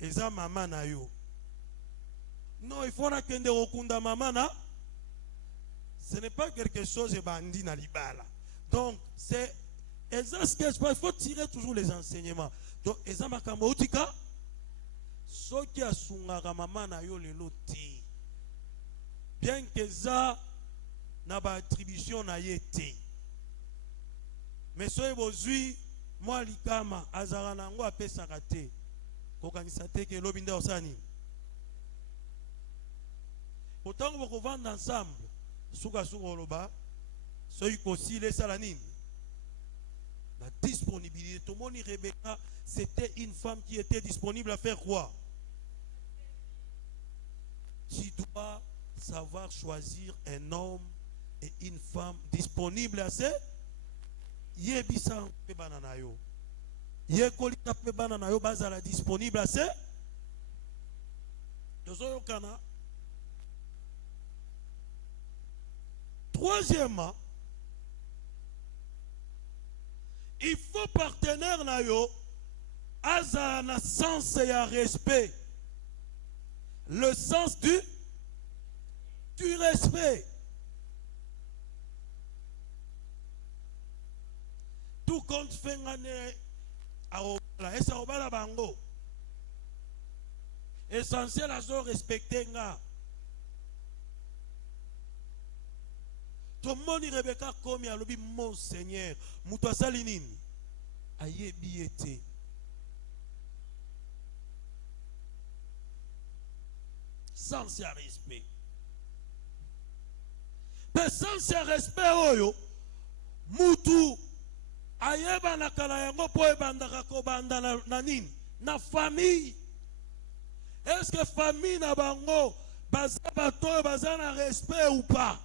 Eza mama na yo. Non, il faut kende kokunda mama na. Ce n'est pas quelque chose de bandit na libala. Donc, c'est ce que je pense. Il faut tirer toujours les enseignements. Donc, eza makambo utika. Soki asungaka mama na yo lelo te. Bien que ça na ba attribution na yete. Mais soki bozui moi likama azara nango apesaka te. Kokanisa te ke lobi nde osani. Autant que vous vendez ensemble, souka oloba, soki kosile sala nini. La disponibilité. Tout le monde, Rebecca, c'était une femme qui était disponible à faire quoi? Tu dois savoir choisir un homme et une femme disponible à ce. Yebisa pe banana yo. Yekolita pe banana yo bazala disponible à ce. Dozo kana. Troisièmement, il faut partenaire na yo aza na sens et à respect. Le sens du respect. Tout compte fait ngane a obala esa obala bango. Essentiel à zo respecter nga. Tout le monde Rebecca comme a lobi mon Seigneur, muto asali nini? Ayebi ete. Sans ce respect. Mais sans ce respect oyo, mutu ayeba na kala yango po ebandaka ko banda na nini? Na famille. Est-ce que famille na bango baza bato baza na respect ou pas?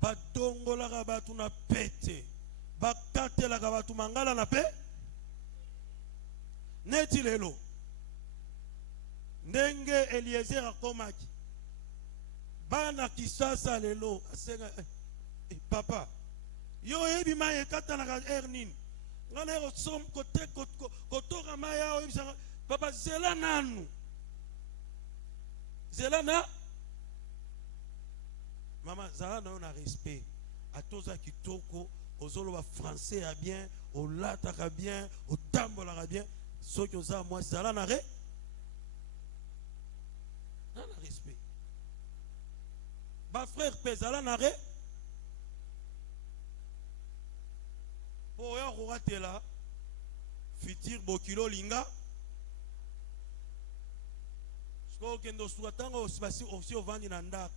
Badongolaka batu na pete, bakatelaka batu mangala na pe. Neti lelo ndenge Eliezer akomaki bana kisasa lelo asenga papa yo yebi maye katanaka ernin ngana ero som kote kotoka maya o yebisa papa zela nanu zela na Maman, ça n'a pas respect. À tous ceux qui toko, aux oloba français a bien, au latin a bien, au tambola a bien. Ceux qui ont moi, ça n'a pas respect. Ma frère Pézala n'a pas. Pour y avoir là, fitir bokilo linga. Ce qu'on doit souhaiter aussi au vent d'inanda.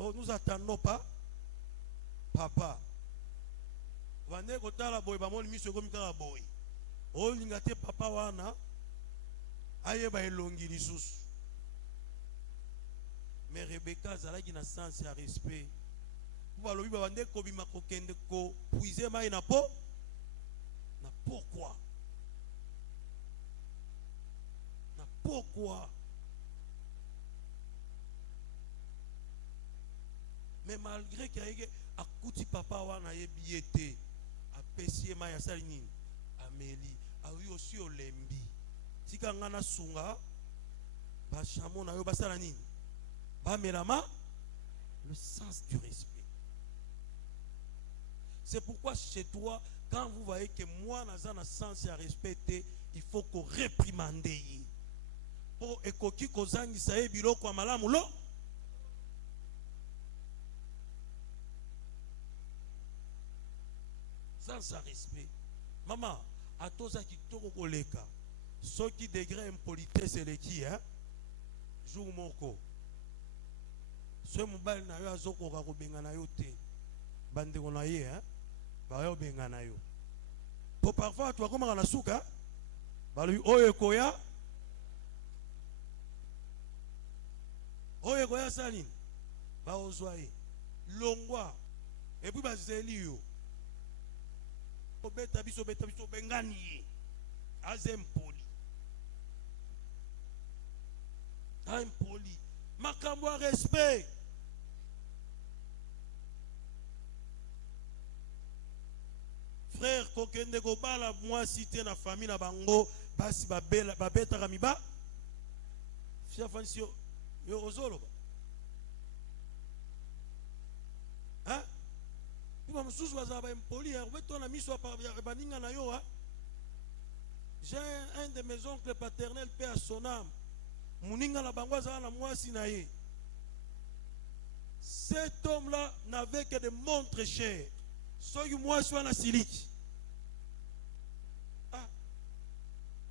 Oh, nous attendons pas, papa. Vande kotala boy ba moni miso komi kaka boy. Oh lingate papa wana ayeba elongi lisusu. Mais Rebecca zalaki na sens ya respect. Pour balobi ba vande ko bima ko kende ko puiser mai na po. Na pourquoi? Na pourquoi? Mais malgré qu'il y ait un petit papa wana yebiete a pesier ma ya salini Amélie a eu aussi au lembi tika ngana sunga ba chamo na yo basala nini ba melama le sens du respect. C'est pourquoi chez toi quand vous voyez que moi naza na sens ya respecter il faut qu'on réprimande pour ekoki kozangisa ye biloko malamu lo. Sans respect. Maman, à tous ceux qui t'ont koleka, ceux qui degré impolitesse c'est les qui, hein? Jour moko. Ce mobile na yo azoko ka kobenga na yo te. Bande ko na ye, hein? Ba yo benga na yo. Po parfois tu vas comme na suka, ba lui oyo koya. Oye koya salin. Ba ozwaye. Longwa. Et puis ba zeli yo. Obeta biso bengani. Azem poli. Impoli. Makambo respect. Frère, kokende ko bala moi cité na famille na bango basi babeta kamiba. Fia fansio yo ozolo. Hein? Iba msusu bazaba impoli, beto na miso baninga na yo. J'ai un de mes oncles paternels, paix à son âme. Muninga la bango za na moi sinaye. Cet homme-là n'avait que des montres chères. Soki moi soit na siliki.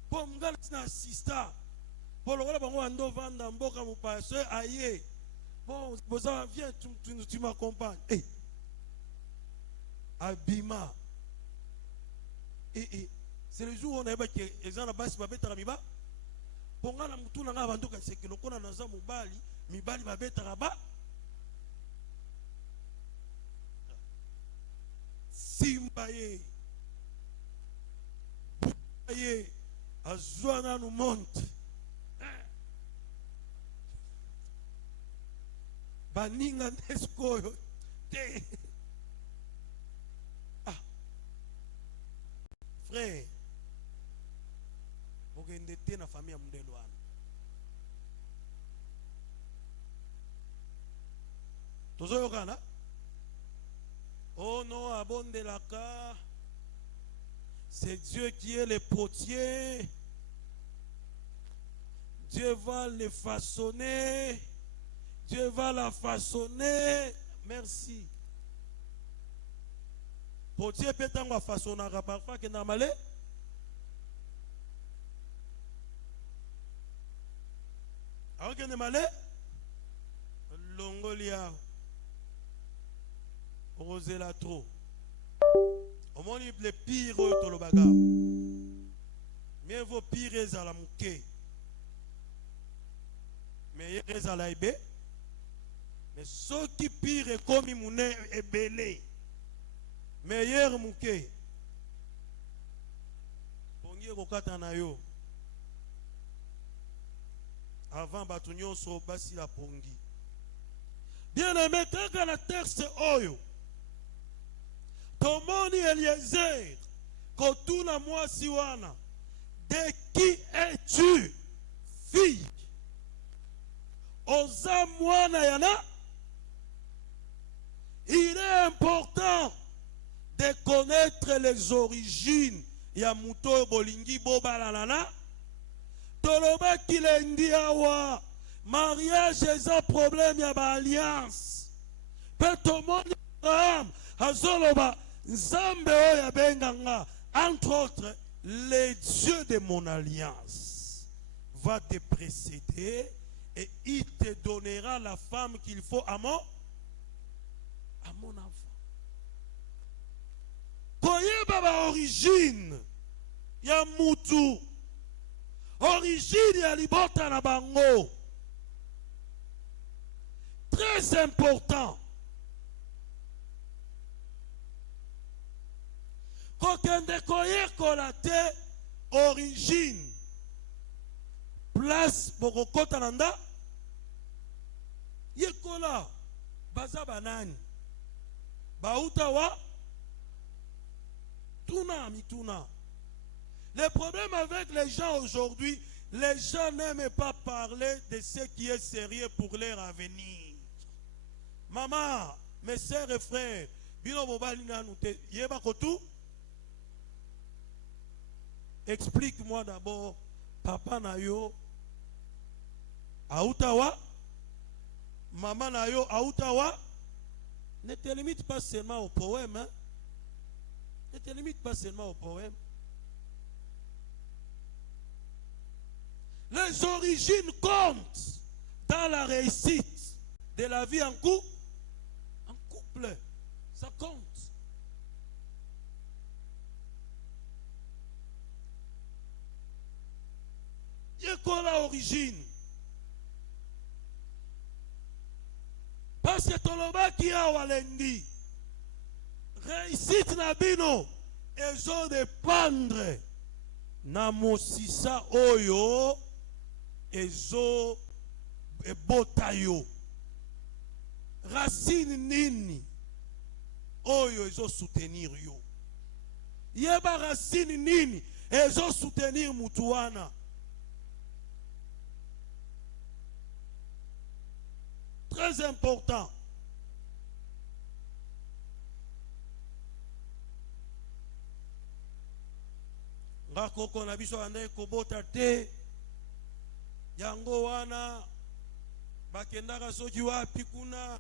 Pour m'gala na assistant. Pour le rôle bango ando vanda mboka mu pasteur aye. Bon, viens, tu m'accompagnes. Hey. Abima. C'est le jour où on a vu que les gens là-bas se battent à la miba. Pour nga na mutu na nga bantu ka sekelo kona na za mubali, mibali babeta raba. Simbaye. Buye. Azwana nous monte. Baninga neskoyo. Frère, vous avez na famille à Mdelouane. Toujours Yokana? Oh non, abonde la car. C'est Dieu qui est le potier. Dieu va le façonner. Dieu va la façonner. Merci. Potier peut-être va façonner parfois que normalé. Alors que normalé, Longolia, Rosela trop. Au moins le pire to le bagarre. Mais vos pires à la mouké. Mais ils à la ébé. Mais ceux qui pire comme Mouné est belé. Meilleur mouké. Pongi kokata na yo. Avant batunyo so basi la pongi. Bien aimé, quand la texte oyo. Tomoni Eliezer, kotuna moi siwana. De qui es-tu, fille? Oza mwana yana. Il est important de connaître les origines. Ya muto bolingi bobalanana. Toloba kilendi awa. Mariage est un problème ya ba alliance. Petomoni Abraham azoloba nzambe oya benganga. Entre autres, le Dieu de mon alliance va te précéder et il te donnera la femme qu'il faut à mon enfant. Koyeba ba origine ya mutu, origine ya libota na bango, très important. Kokende koye kolate origine, place bokokota nanda yekola baza banani bauta wa tuna mituna. Le problème avec les gens aujourd'hui, les gens n'aiment pas parler de ce qui est sérieux pour leur avenir. Maman, mes sœurs et frères, bino mobali nanu te yeba kotu. Explique-moi d'abord, papa na yo autawa, maman na yo autawa. Ne te limite pas seulement au poème, hein? Ne te limite pas seulement au poème. Les origines comptent dans la réussite de la vie en couple. Ça compte. Il y a quoi l'origine? parce que tolobaki awa lendi réussite na bino ezo dépendre na mosisa oyo ezo ebota yo. Racine nini oyo ezo soutenir yo. Yeba racine nini ezo soutenir mutu wana. Très important. Ngakoko na biso ande kobota te. Yango wana bakendaka soki wapi kuna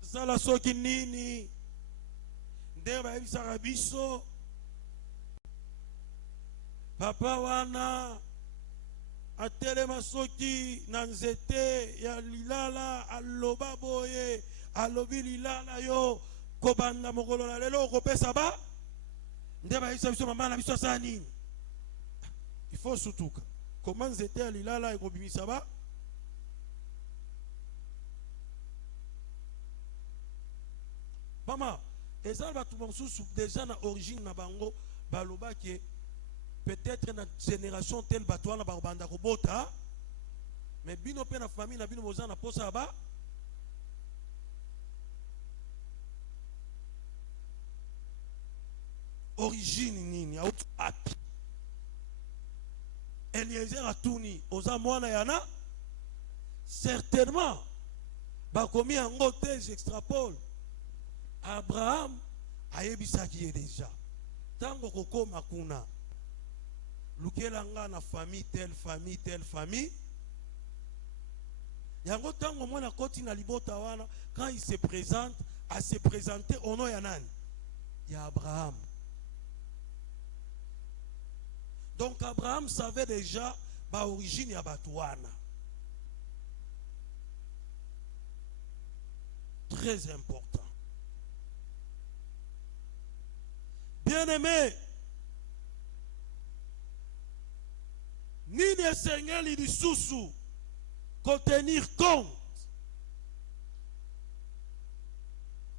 sala soki nini nde bayebisaka biso papa wana atelema soki na nzete ya lilala aloba boye alobi lilala yo kobanda mokolo na lelo okopesa ba nde bayebisa biso mama na biso asala nini. Il faut sutuka koma nzete ya lilala ekobimisa ba mama ezala batu mosusu déjà na origine na bango baloba ke peut-être na génération telle bato wana bakobanda kobota mais bino pe na famille na bino boza na posa ba origine nini auti api Eliezer atuni oza mwana yana certainement bakomi yango te j'extrapole. Abraham ayebisaki ye déjà tango kokoma kuna lukela nga na famille telle famille yango tango mwana koti na libota wana quand il se présente à se présenter au nom ya nani ya Abraham. Donc Abraham savait déjà ba origine ya batouana. Très important. Bien-aimé, nini esengeli lisusu ko tenir compte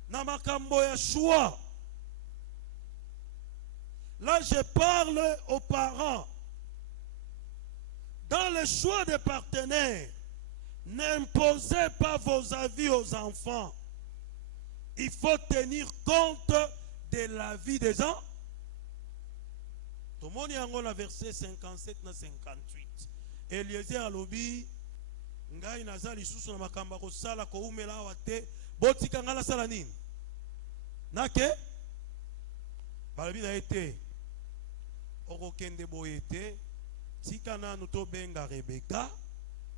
na makambo ya choix. Là, je parle aux parents. Dans le choix des partenaires, n'imposez pas vos avis aux enfants. Il faut tenir compte de la vie des enfants. Tout le monde y a un verset 57 na 58. Eliezer alobi, ngai nazali susu na makamba ko sala ko umela wate, botika ngala sala nini? Nake? Balobi na ete. Okokende boyete, tika nanu to benga Rebeka,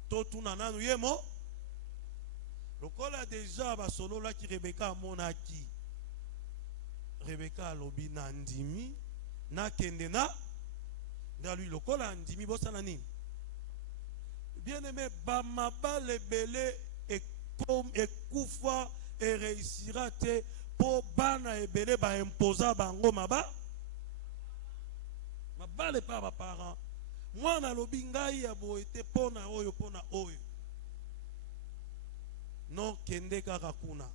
to tuna nanu yemo. Lokola déjà basolola ki Rebeka monaki. Rebeka alobi na ndimi, na kende na, da lui lokola ndimi bosana nini. Bien aimé, bamaba lebele ekoufa et réussira te po bana ebele ba imposa bango maba. Mabale pa ba parents. Moi na lobi ngai ya boete pona oyo. Non kende kaka kuna.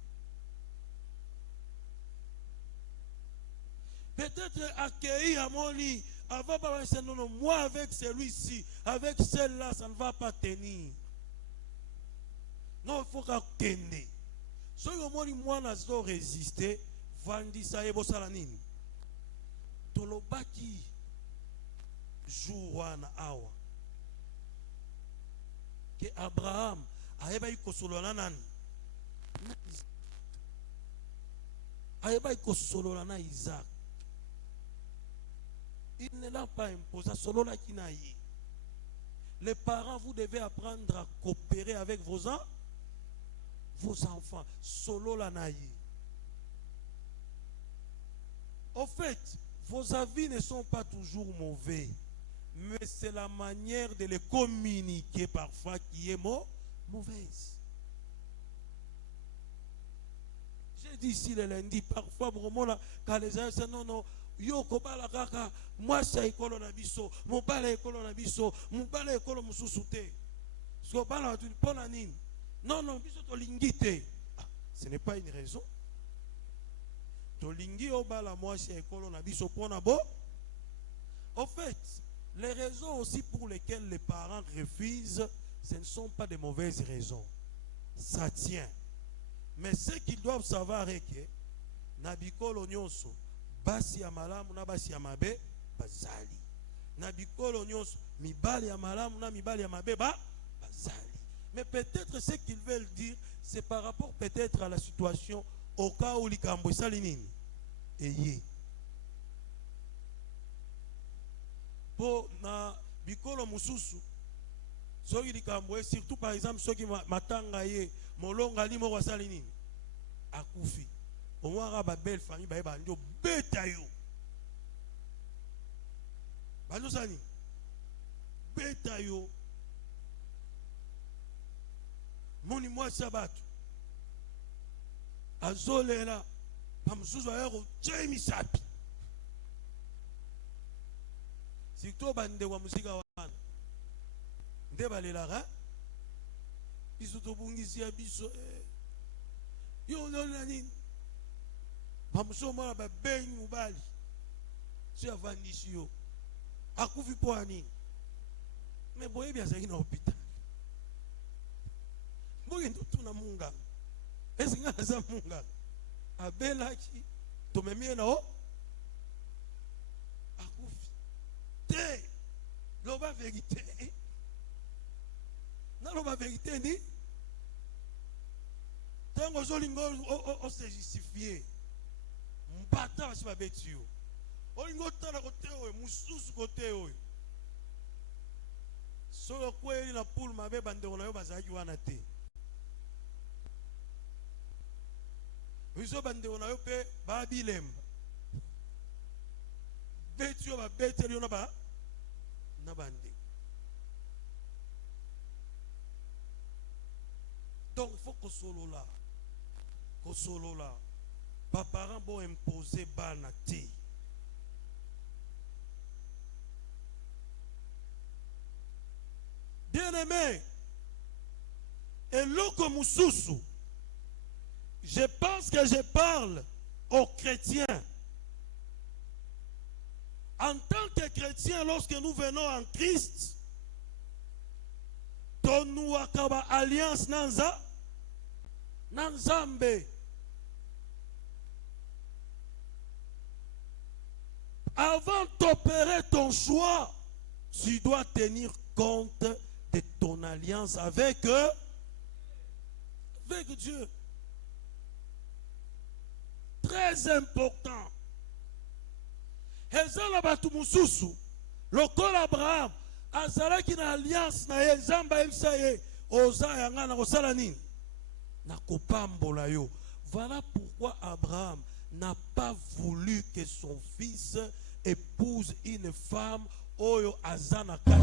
Peut-être accueillir à mon lit. Avant pas non, moi avec celui-ci, avec celle-là, ça ne va pas tenir. Non, il faut qu'à kende. Si moi n'a pas résisté, vandi sa ebo salanini. Tolobaki jour na awa. Que Abraham ayeba ikosolola nani. Ayeba ikosolola na Isaac. Il ne l'a pas imposé. Solola kinayi. Les parents, vous devez apprendre à coopérer avec vos enfants. Solola nayi. Au fait, vos avis ne sont pas toujours mauvais, mais c'est la manière de les communiquer parfois qui est mauvaise. J'ai dit ici le lundi, parfois, vraiment, là, quand les gens disent non, yo kobala kaka, moi c'est ekolo na biso, mobala ekolo na biso, mobala ekolo mususu te. Parce que bala tu pona nini? Non, biso to lingite. Ce n'est pas une raison. Tolingi obala mwasi ekolo na biso pona bo. En fait, les raisons aussi pour lesquelles les parents refusent, ce ne sont pas de mauvaises raisons. Ça tient. Mais ce qu'ils doivent savoir est que nabikolo nyonso basi ya malamu na basi ya mabe bazali. Nabikolo nyonso mibali ya malamu na mibali ya mabe bazali. Mais peut-être ce qu'ils veulent dire, c'est par rapport peut-être à la situation au cas où likambo esali nini eye. Po na bikolo mususu soki likambo e surtout par exemple soki matanga ye molonga limo wasali nini akufi omwaka ba belle famille ba banjo beta yo banjo sani beta yo moni mwasi abatu azolela pamususu ayako chemi sapi surtout bande wa musika wana nde balelaka biso tobungisi ya biso yo lona nini pamususu mwana babengi mobali so avandisi yo akufi po ya nini me boyebi azalaki na hôpital bokende otuna munganga esi nga aza munganga abelaki tomemi ye na o akufi te loba vérité naloba vérité ni ntango ozolinga ose justifie mpata basi babeti yo olinga otala kote oyo mosusu kote oyo soki okweli na poule mabe bandeko na yo bazalaki wana te biso bandeko na yo mpe babilemba beti yo babeteli yo na bandeko. Donc il faut que solola les parents vont imposer banati. Bien-aimé, et l'autre moussousou, je pense que je parle aux chrétiens. En tant que chrétiens, lorsque nous venons en Christ, nous avons une alliance Nanzambe. Avant d'opérer ton choix, tu dois tenir compte de ton alliance avec Dieu. Très important. Ezala batu mususu, lokola Abraham, azalaki na alliance na ye, Nzamba ebisa ye, oza yanga na kosala nini? Na kopambola yo. Voilà pourquoi Abraham n'a pas voulu que son fils épouse une femme oyo azana kashi.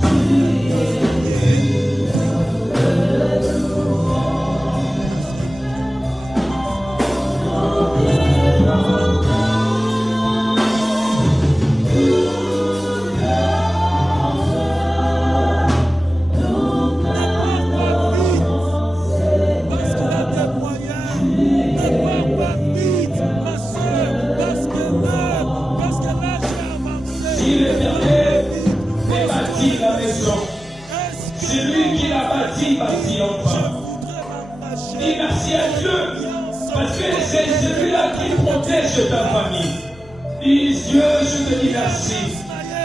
Dis merci à Dieu, parce que c'est celui-là qui protège ta famille. Dis Dieu, je te dis merci.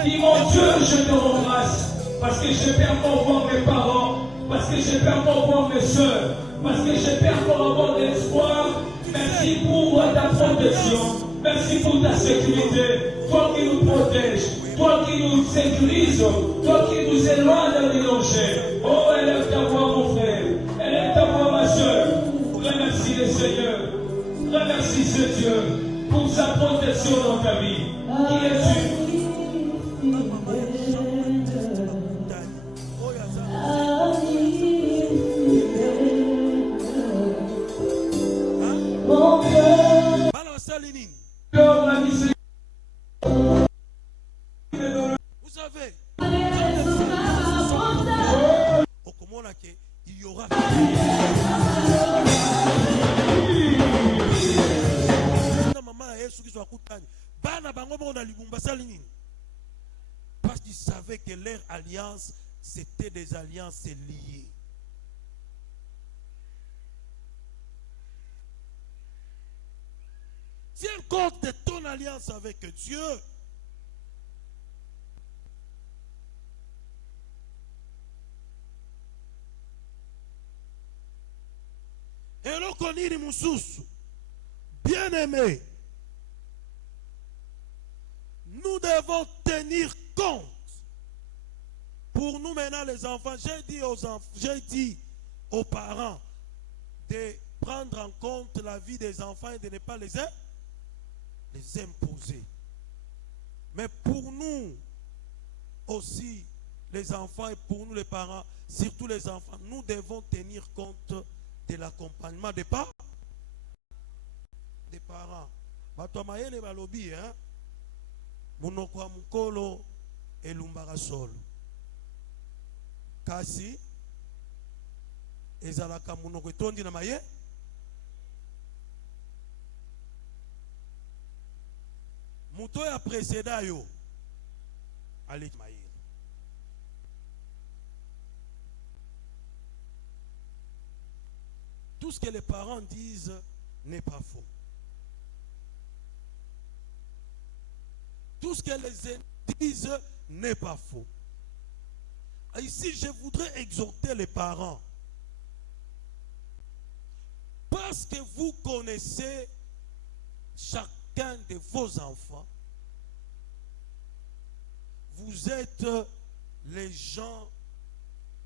Dis mon Dieu, je te rends grâce, parce que je peux encore voir mes parents, parce que je peux encore voir mes soeurs, parce que je peux encore avoir de l'espoir. Merci pour ta protection, merci pour ta sécurité, toi qui nous protèges, toi qui nous sécurises, toi qui nous éloignes des dangers. Oh, élève ta voix, mon frère. Élève ta voix, ma soeur. Remercie le Seigneur. Remercie ce Dieu pour sa protection dans ta vie. Qui es-tu? Vous savez, il y aura qu'ils savaient que leur alliance, c'était des alliances liées. Tiens compte de ton alliance avec Dieu. Et l'on connaît les moussous. Bien-aimés, nous devons tenir compte. Pour nous maintenant les enfants, j'ai dit aux parents de prendre en compte la vie des enfants et de ne pas les imposer. Mais pour nous aussi, les enfants, et pour nous les parents, surtout les enfants, nous devons tenir compte de l'accompagnement des parents. Des parents. Batomayele balobi, hein? Munokwa mukolo elumbara solo. Kasi ezalaka munoko etondi na maye. Muto ya précéda yo ali maye. Tout ce que les parents disent n'est pas faux. Tout ce que les aînés disent n'est pas faux. Ici, je voudrais exhorter les parents. Parce que vous connaissez chacun de vos enfants, vous êtes les gens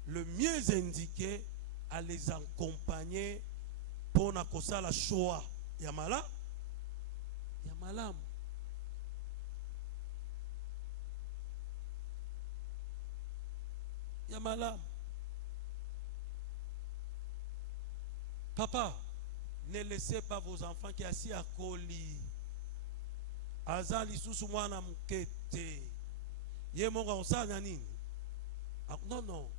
le mieux indiqués à les accompagner pour na kosala choix. Yamala? Yamalam. Yamalam. Papa, ne laissez pas vos enfants qui sont assis à Koli. Azali sous mwana mukete. Yemonga osana nini? Non, non.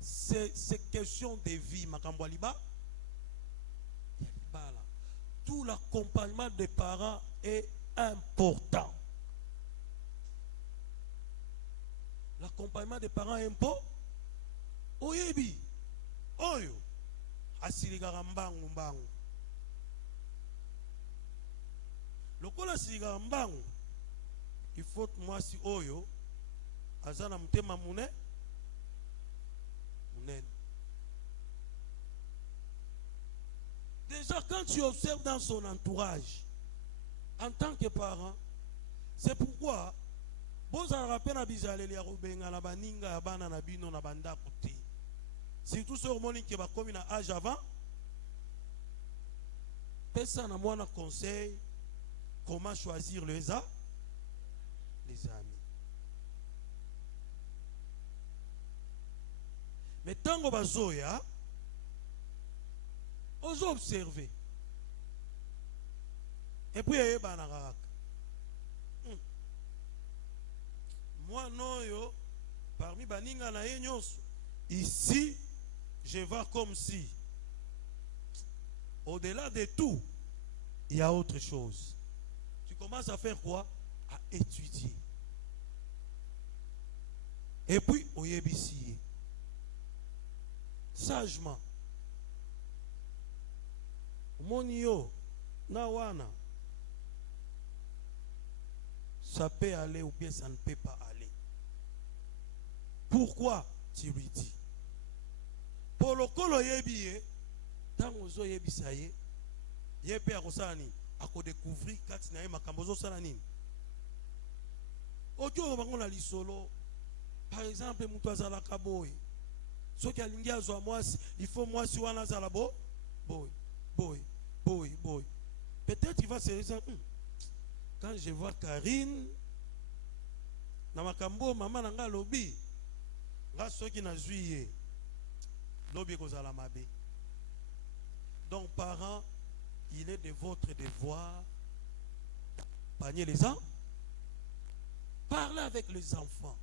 C'est question de vie. Makambwaliba. Tout l'accompagnement des parents est important. L'accompagnement des parents est important. Oyebi. Oyo. Asiligara mbangu mbangu. Lokola asiligara mbangu. Il faut que moi si oyo. Azana mutema mune. Déjà, quand tu observes dans son entourage, en tant que parent, c'est pourquoi, surtout ceux qui ont commis un âge avant, personne n'a moins un conseil comment choisir les amis. Mais tant que bazoya, on observe. Et puis moi non yo parmi baninga na yenyos ici je vois comme si au-delà de tout il y a autre chose. Tu commences à faire quoi? À étudier. Et puis au yebisi sagement. Monio, Nawana, ça peut aller ou bien ça ne peut pas aller. Pourquoi tu lui dis? Pour le colo yebiye, tant ozo yebisaye, yebe akosani, ako découvrir kati na ye makambozo sananini. Ojo bango li solo, par exemple, mutazala kaboy. Ce qui a l'ingia zo mwasi, il faut mwasi wana zala boy. Peut-être il va se dire, quand je vois Karine, na makambo maman nanga lobi, nga soki na juillet, lobi kozala mabe. Donc parents, il est de votre devoir d'accompagner les enfants, parler avec les enfants.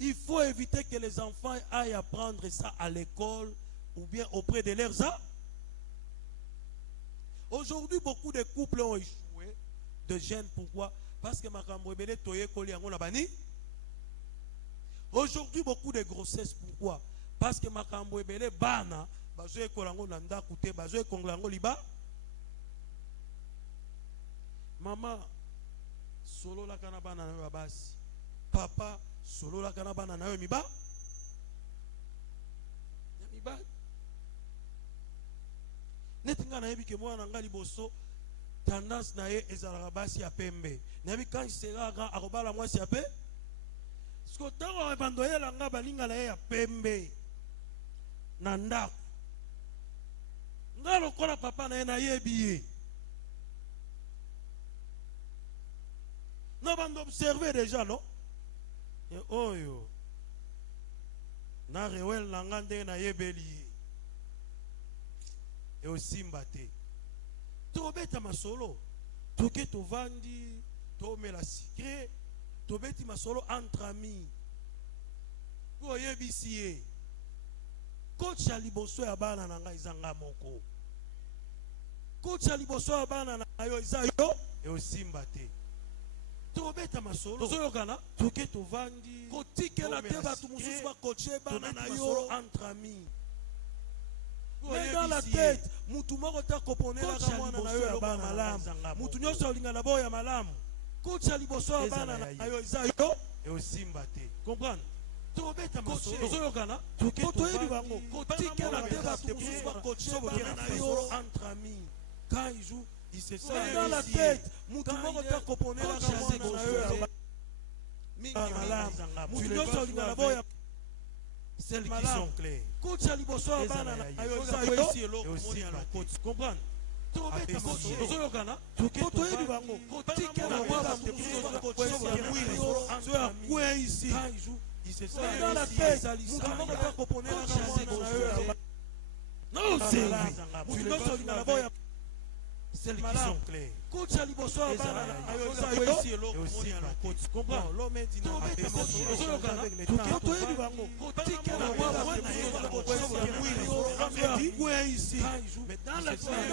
Il faut éviter que les enfants aillent apprendre ça à l'école ou bien auprès de leurs âmes. Aujourd'hui, beaucoup de couples ont échoué, de jeunes. Pourquoi? Parce que makambo ebele toye koli yango na bani. Aujourd'hui beaucoup de grossesses, pourquoi? Parce que makambo ebele bana bazoe kolango na ndaku te, bazoe kongolango liba. Maman solo la kana bana na yo basi. Papa solo la kana bana na yo miba. Ya miba. Netinga na yebi ke mwana nga liboso tendance na ye ezalaka basi ya pembe. Na yebi quand il sera grand akobala mwasi ya pe. Sko tango ebando ye langa balinga na ye ya pembe. Na ndako. Nga lokola papa na ye na yebi ye. Non, on observe déjà, non? Et oh yo. Na rewel langande na yebeli. Et aussi mbate. To beta masolo. To ke to vandi, to me la secret. To beti masolo entre amis. Ko yebisiye. Coach ya liboso ya bana na nga izanga moko. Coach ya liboso ya bana na yo izayo. Et aussi mbate. Tobeta masolo tozoyokana toke tovandi kotikela te batu mususu bakoche bana na yo entre amis. Mais dans la tête mutu moko ta koponela ka mwana na yo ya bana malamu mutu nyonso olinga na boya malamu kocha liboso ya bana na yo izayo et aussi mbate comprendre tobeta masolo tozoyokana toke toyebi bango kotikela te batu mususu bakoche bana na yo entre amis. Quand il joue il se sent dans la tête. Mutu moko ta koponela ka mwana na yo ya mingi mutu nyonso olinga na boya celles qui sont claires. Coach ya liboso ya bana na yo ici aussi à la côte comprendre. Tobeta masolo tozoyokana toyebi bango kotikela baba mutu bakoche ya mwili so ya kwe ici il se sent dans la tête. Mutu moko ta koponela ka mwana na yo ya non c'est mutu nyonso olinga na boya celles qui sont claires. Coach à liboso à bana na yo ici aussi à la côte comprends l'homme dit na avec les temps to yebi bango kotikela baba mwana yo bakoche ya mwili so kwe ici mais dans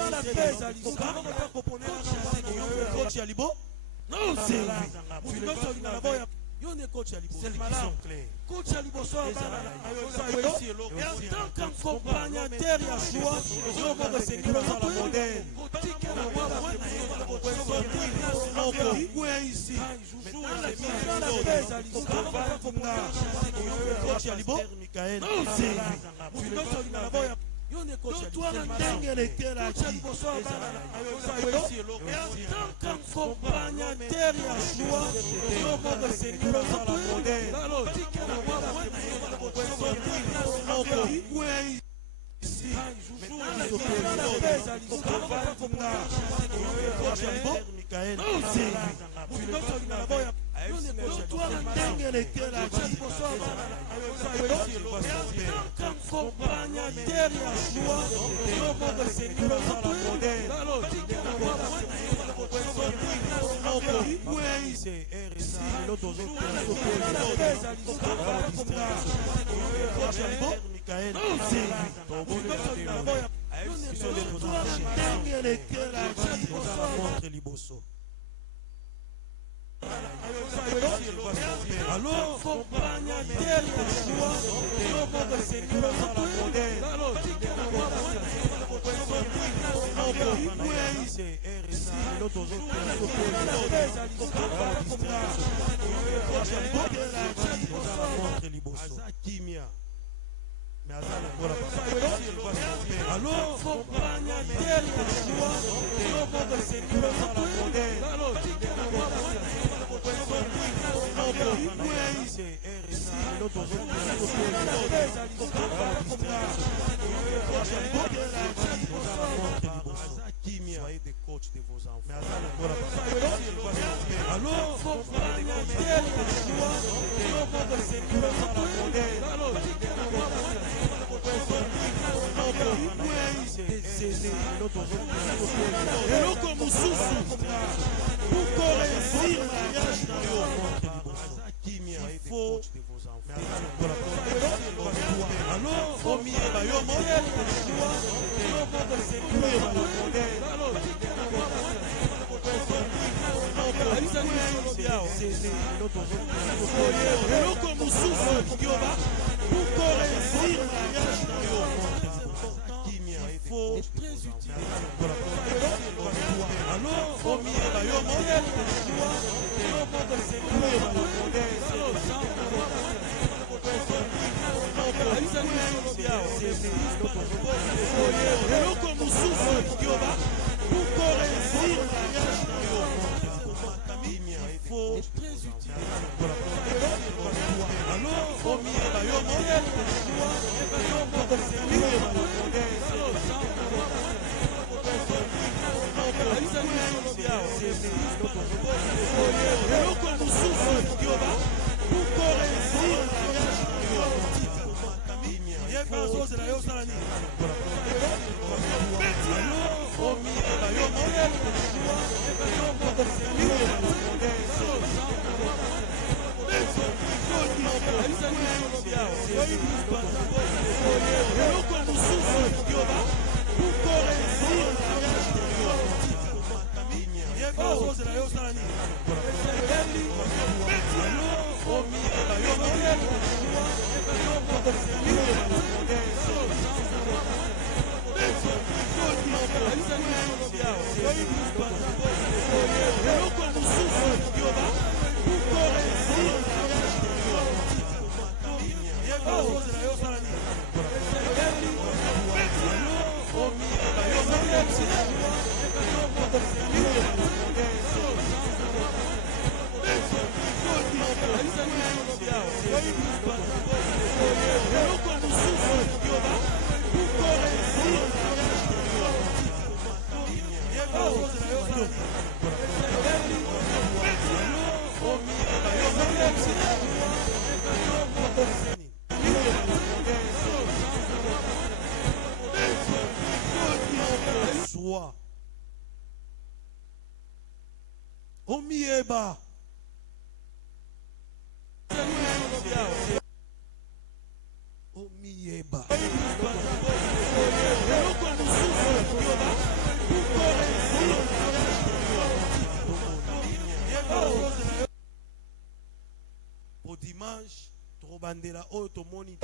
la tête comment pas koponela ka coach à libo non c'est mutu nyonso olinga na boya yo ne coach à liboso celles qui sont claires. Coach à liboso à bana na yo ici et en tant qu'accompagnateur ya joie yo mo seigneur à la modèle kotikela baba mwana yo bakoche kwe ici mais dans la tête coach à libo non c'est mutu nyonso olinga na boya yo ne coach à liboso ndengele tela ki et en tant qu'accompagnateur ya joie yo mo seigneur à la modèle kotikela baba mwana yo bakoche kwe ici alors accompagnateur ya joie yo mo seigneur à la modèle alors accompagnateur ya joie yo mo seigneur à la modèle soyez des coachs de vos enfants. Alors, accompagnateur ya joie yo mo seigneur à la modèle eloko mosusu bukoresir mariage na yo il faut alors omiyeba yo eloko mosusu yoba pour réussir mariage na yo il faut très utile alors omiyeba yo modèle eloko mosusu yoba pour réussir mariage na yo il faut très utile alors omiyeba yo modèle eloko mosusu yoba pour réussir mariage na yo yeba ozozela yo osala nini omiyeba yo modèle eloko mosusu yoba pour réussir mariage na yo yeba ozozela yo osala nini omiyeba yo modèle eloko mosusu yoba pour réussir mariage na yo yeba ozozela yo osala nini omiyeba yo modèle eloko mosusu yoba pour réussir mariage na yo yeba ozozela yo osala nini omiyeba yo modèle soit omiyeba omiyeba eloko mosusu yoba pour réussir mariage na yo yeba ozozela yo po dimanche tokobandela oyo tomoni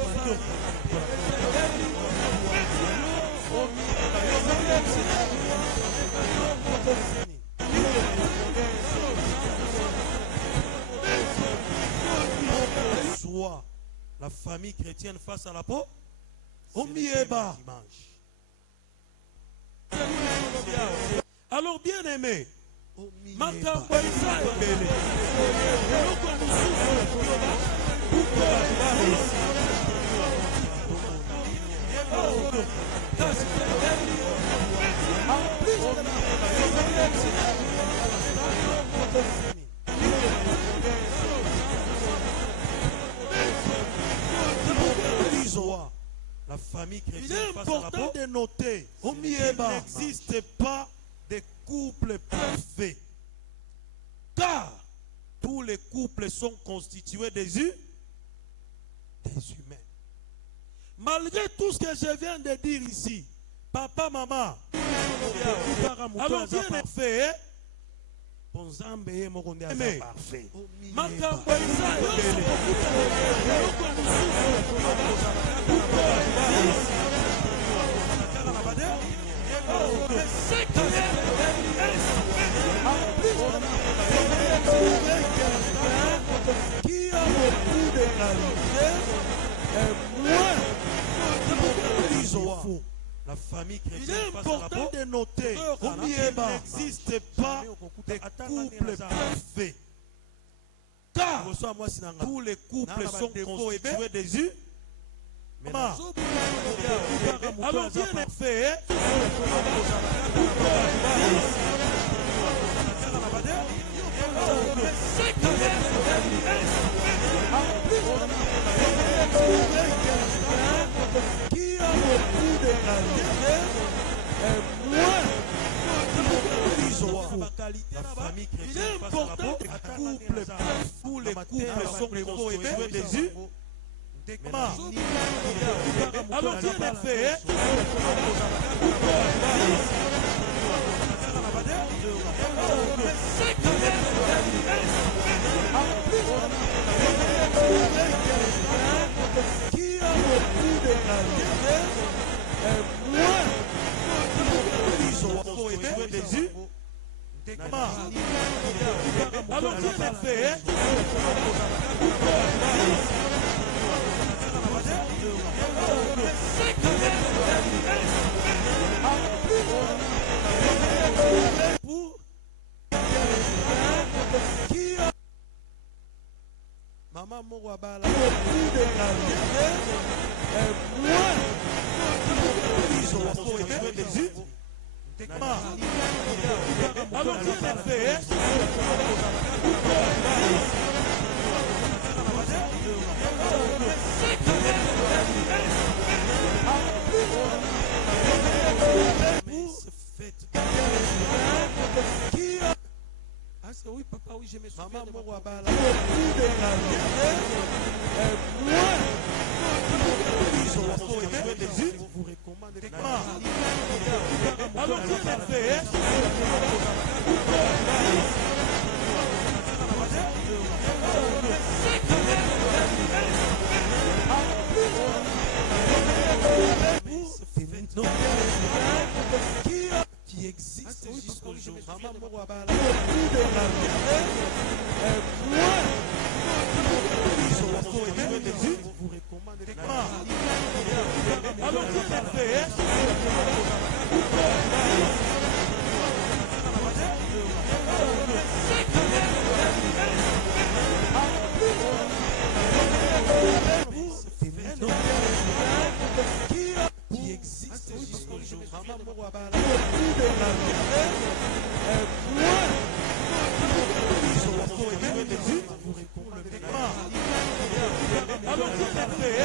omiyeba yo soit la famille chrétienne face à la peau omiyeba alors bien aimé makambo eza ebele eloko mosusu yoba la famille chrétienne. Il est important de noter qu'il n'existe pas de couple parfait. Car tous les couples sont constitués des humains. Malgré tout ce que je viens de dire ici, papa, maman, alors bien parfait, mais qui a beaucoup de qualité et moins la famille chrétienne. Il est important de noter qu'il n'existe pas de couple parfait. Car tous les couples sont constitués des humains. Alors bien fait, qui a beaucoup de qualité et moins la famille chrétienne. Il est important que tous les couples sont constitués des humains. Alors bien fait, Maman Mouabala, ils ont alors tu l'as fait. Ah c'est oui papa, oui je me souviens. Maman Mouabala, vous recommande alors tu l'as fait. Qui existe jusqu'au jour. Maman Mouabala, vous recommande alors tu l'as fait. Qui existe jusqu'au jour. Maman Mouabala, alors tu l'as fait.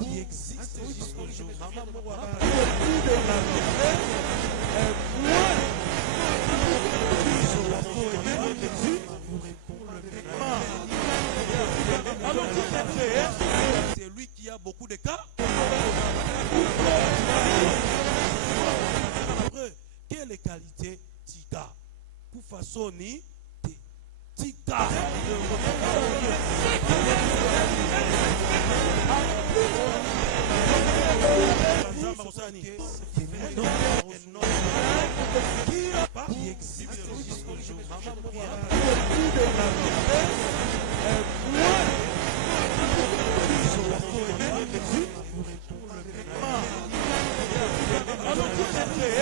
Qui existe jusqu'au jour. Maman Mouabala, alors tu l'as fait. C'est lui qui a beaucoup de cas. Après, quelle qualité Tika pour façonner Tika. Qui existe jusqu'au jour. Maman Mouabala, alors tu l'as fait.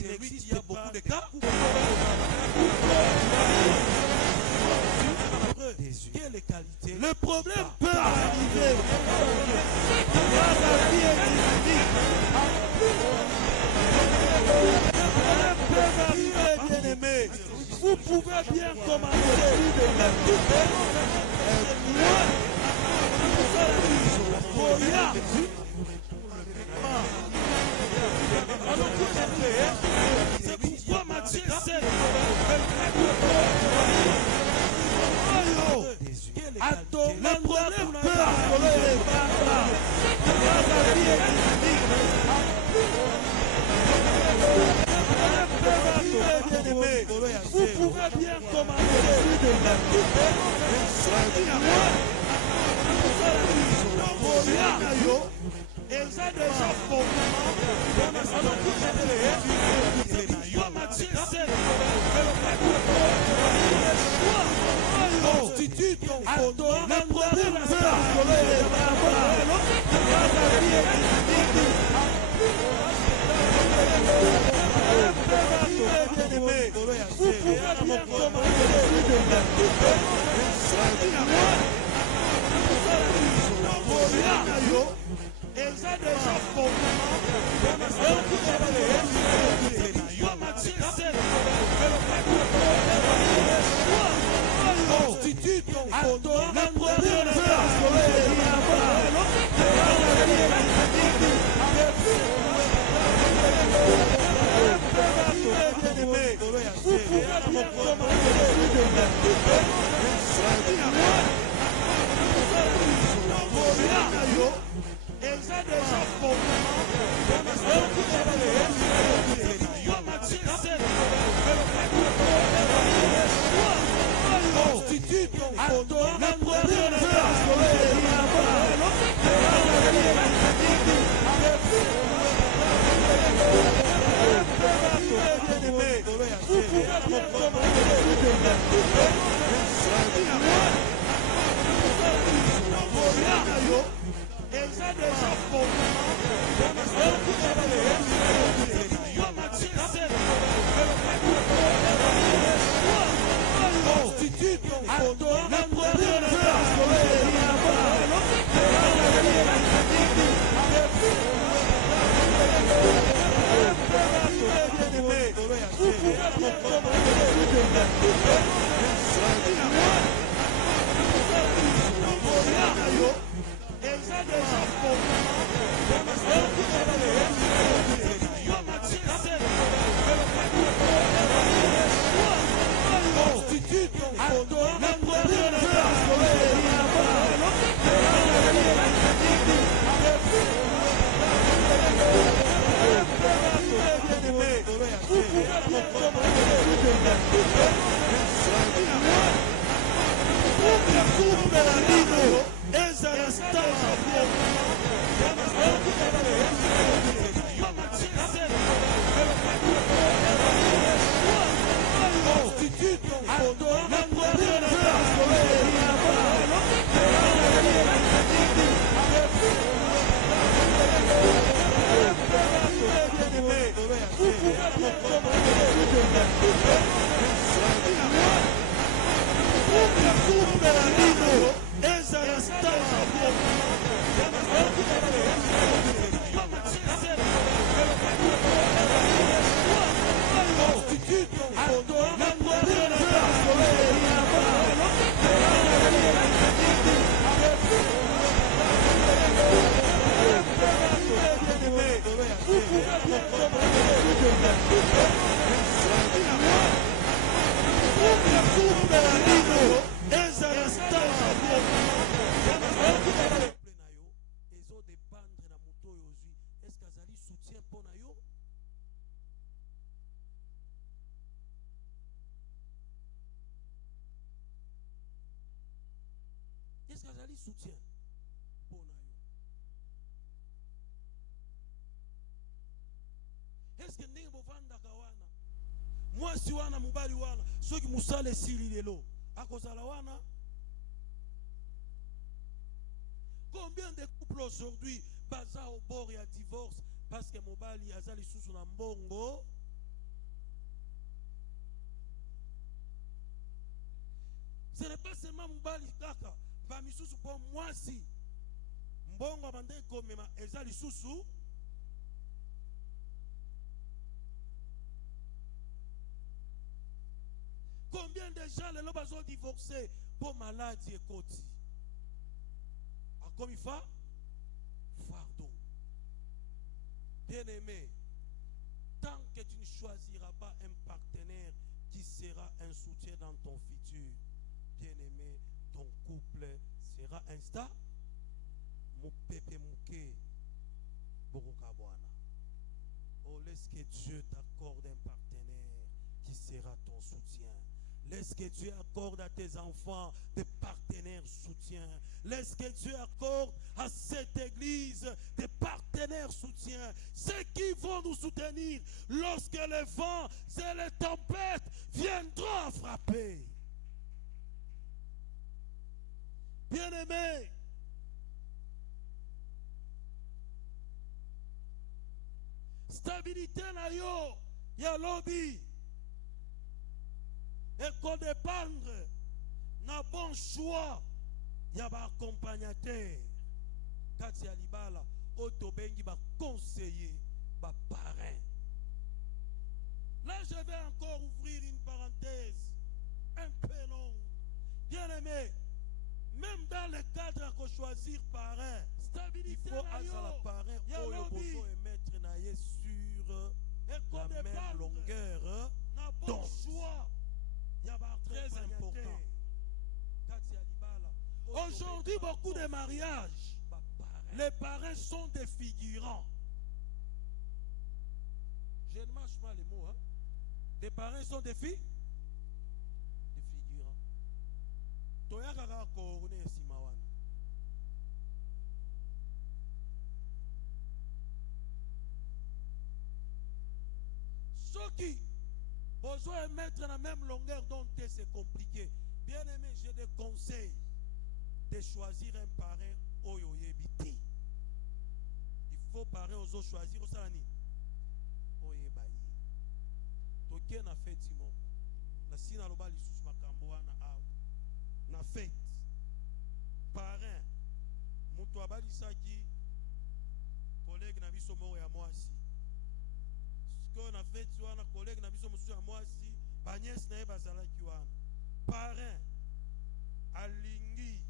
C'est lui qui a beaucoup de cas. Quelle qualité. Le problème peut arriver. La vie est dynamique. Le problème peut arriver, bien aimé. Vous pouvez bien commencer. Mais tout est alors tu l'as fait. C'est pourquoi Matthieu 7. Le problème peut arriver. La vie est dynamique. Bien aimé, vous pouvez bien commencer. Ils ont déjà fondement. Alors tout c'est pourquoi Matthieu 7. Le choix constitue ton fondement. Le problème peut arriver. Bien-aimé, vous pouvez bien commencer. Ils ont déjà fondement. C'est pourquoi Matthieu 7. Le choix constitue ton fondement. Le problème peut arriver. Bien-aimé, vous pouvez bien commencer. Ils ont déjà fondement. C'est pourquoi Matthieu 7. Le choix Est-ce qu'azali soutien pour nous? Est-ce que ndenge bovandaka wana mwasi wana mobali wana soki musala esili lelo akozala wana? Combien de couples aujourd'hui baza au bord ya divorce parce que mobali aza lisusu na mbongo? Ce n'est pas seulement mobali kaka, ba misusu po mwasi mbongo abande komema eza lisusu. Combien de gens les lobes ont divorcé pour maladie et côté? Comme il faut, fardeau. Bien-aimé, tant que tu ne choisiras pas un partenaire qui sera un soutien dans ton futur, bien-aimé, ton couple sera instable. Oh, laisse que Dieu t'accorde un partenaire qui sera ton soutien. Laisse que Dieu accorde à tes enfants des partenaires soutiens. Laisse que Dieu accorde à cette église des partenaires soutiens. Ceux qui vont nous soutenir lorsque les vents et les tempêtes viendront frapper. Bien-aimés, stabilité na yo, ya lobby. Et qu'on dépendre na bon choix ya ba accompagnateur kati ya libala oto bengi ba conseiller ba parrain. Là je vais encore ouvrir une parenthèse un peu longue. Bien aimé, même dans le cadre qu'on choisir parrain, stabilité il faut la parrain oyo bozo émettre na ye sur la même longueur donc choix. Très important. Aujourd'hui, beaucoup de mariages, les parents sont des figurants. Je ne mâche pas les mots. Hein? Les parents sont des filles, des figurants. toyaka kaka koorne esima wana. Ceux qui besoin de mettre dans la même longueur dont c'est compliqué. Bien aimé, j'ai des conseils de choisir un parrain oyo yebiti. Il faut parrain aux autres choisir au salani. Oyebayi. Toke na fête mon. Na sina loba lisusu makambo wana aw. Na fête. Parrain. Mutu abalisaki collègue na biso moko ya mwasi. On a fait tu as collègue na biso musu ya mwasi banyes na bazalaki wana parrain alingi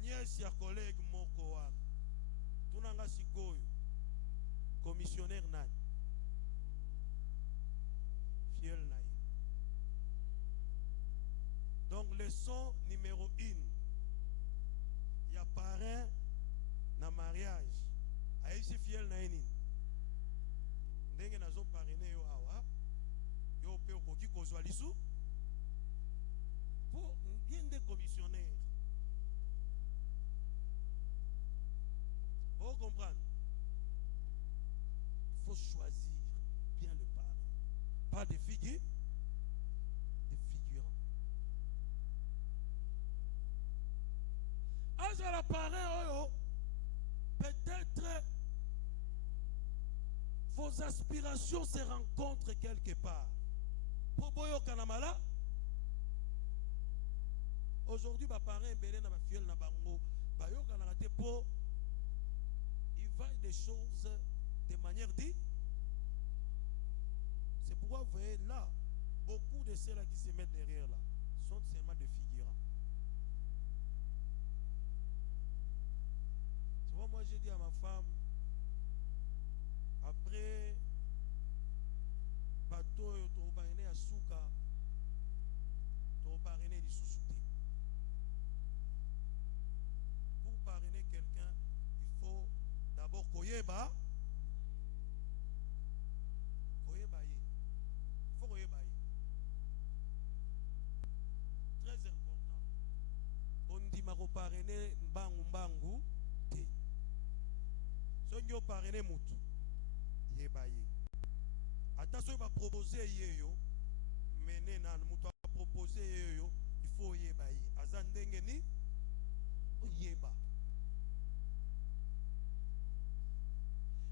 nièce ya collègue moko wana tunanga sikoyo commissionnaire nani fiel na ye. Donc leçon numéro 1 ya parrain na mariage aisi fiel na nini ndenge nazo parrainer yo awa yo pe okoki kozwa lisu pour bien des commissionnaires. Vous comprenez? Il faut choisir bien le parrain, pas des figures, des figurants. À la parrain peut-être vos aspirations se rencontrent quelque part. Poboyo Kanamala. Aujourd'hui, ma parrain belé na ba fiel na bango. Bayo kanarate po. Il va des choses de manière dit. C'est pourquoi vous voyez là, beaucoup de ceux-là qui se mettent derrière là sont seulement des figurants. Tu vois, moi j'ai dit à ma femme, après bateau to parrainer à souka to parrainer di sous-souté. Pour parrainer quelqu'un, il faut d'abord koyeba ye. Il faut koyeba ye. Très important. On dit mako parrainer mbangu te. So nyo parrainer mutu yebaye. Attention, il va proposer yeyo. Mene nan mutu va proposer yeyo. Il faut yebaye. Azandenge ni yeba.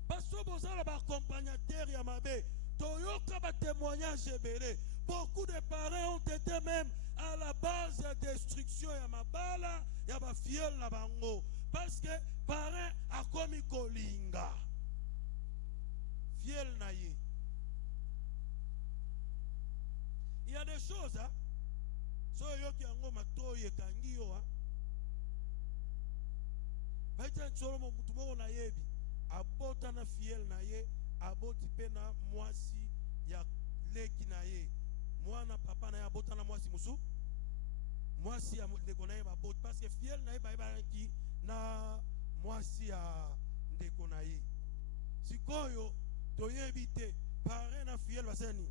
Parce que vous avez accompagnateur Yamabe. Toyoka ba témoignage ebele. Beaucoup de parents ont été même à la base de destruction Yamabala, Yaba fiel na bango. Parce que parents a commis kolinga. Fiel na ye. Il y a des choses, hein. So yoki ango matoye kangi yo, hein. Baita cholomo mutumo na yebi. Abota na fiel na ye, aboti pe na mwasi ya leki na ye. Mwana papa na ye abota na mwasi musu. Mwasi ya ndeko na ye baboti. Parce que fiel na ye baibaki na mwasi ya ndeko na ye. Sikoyo toyebi te parrain na fiel basani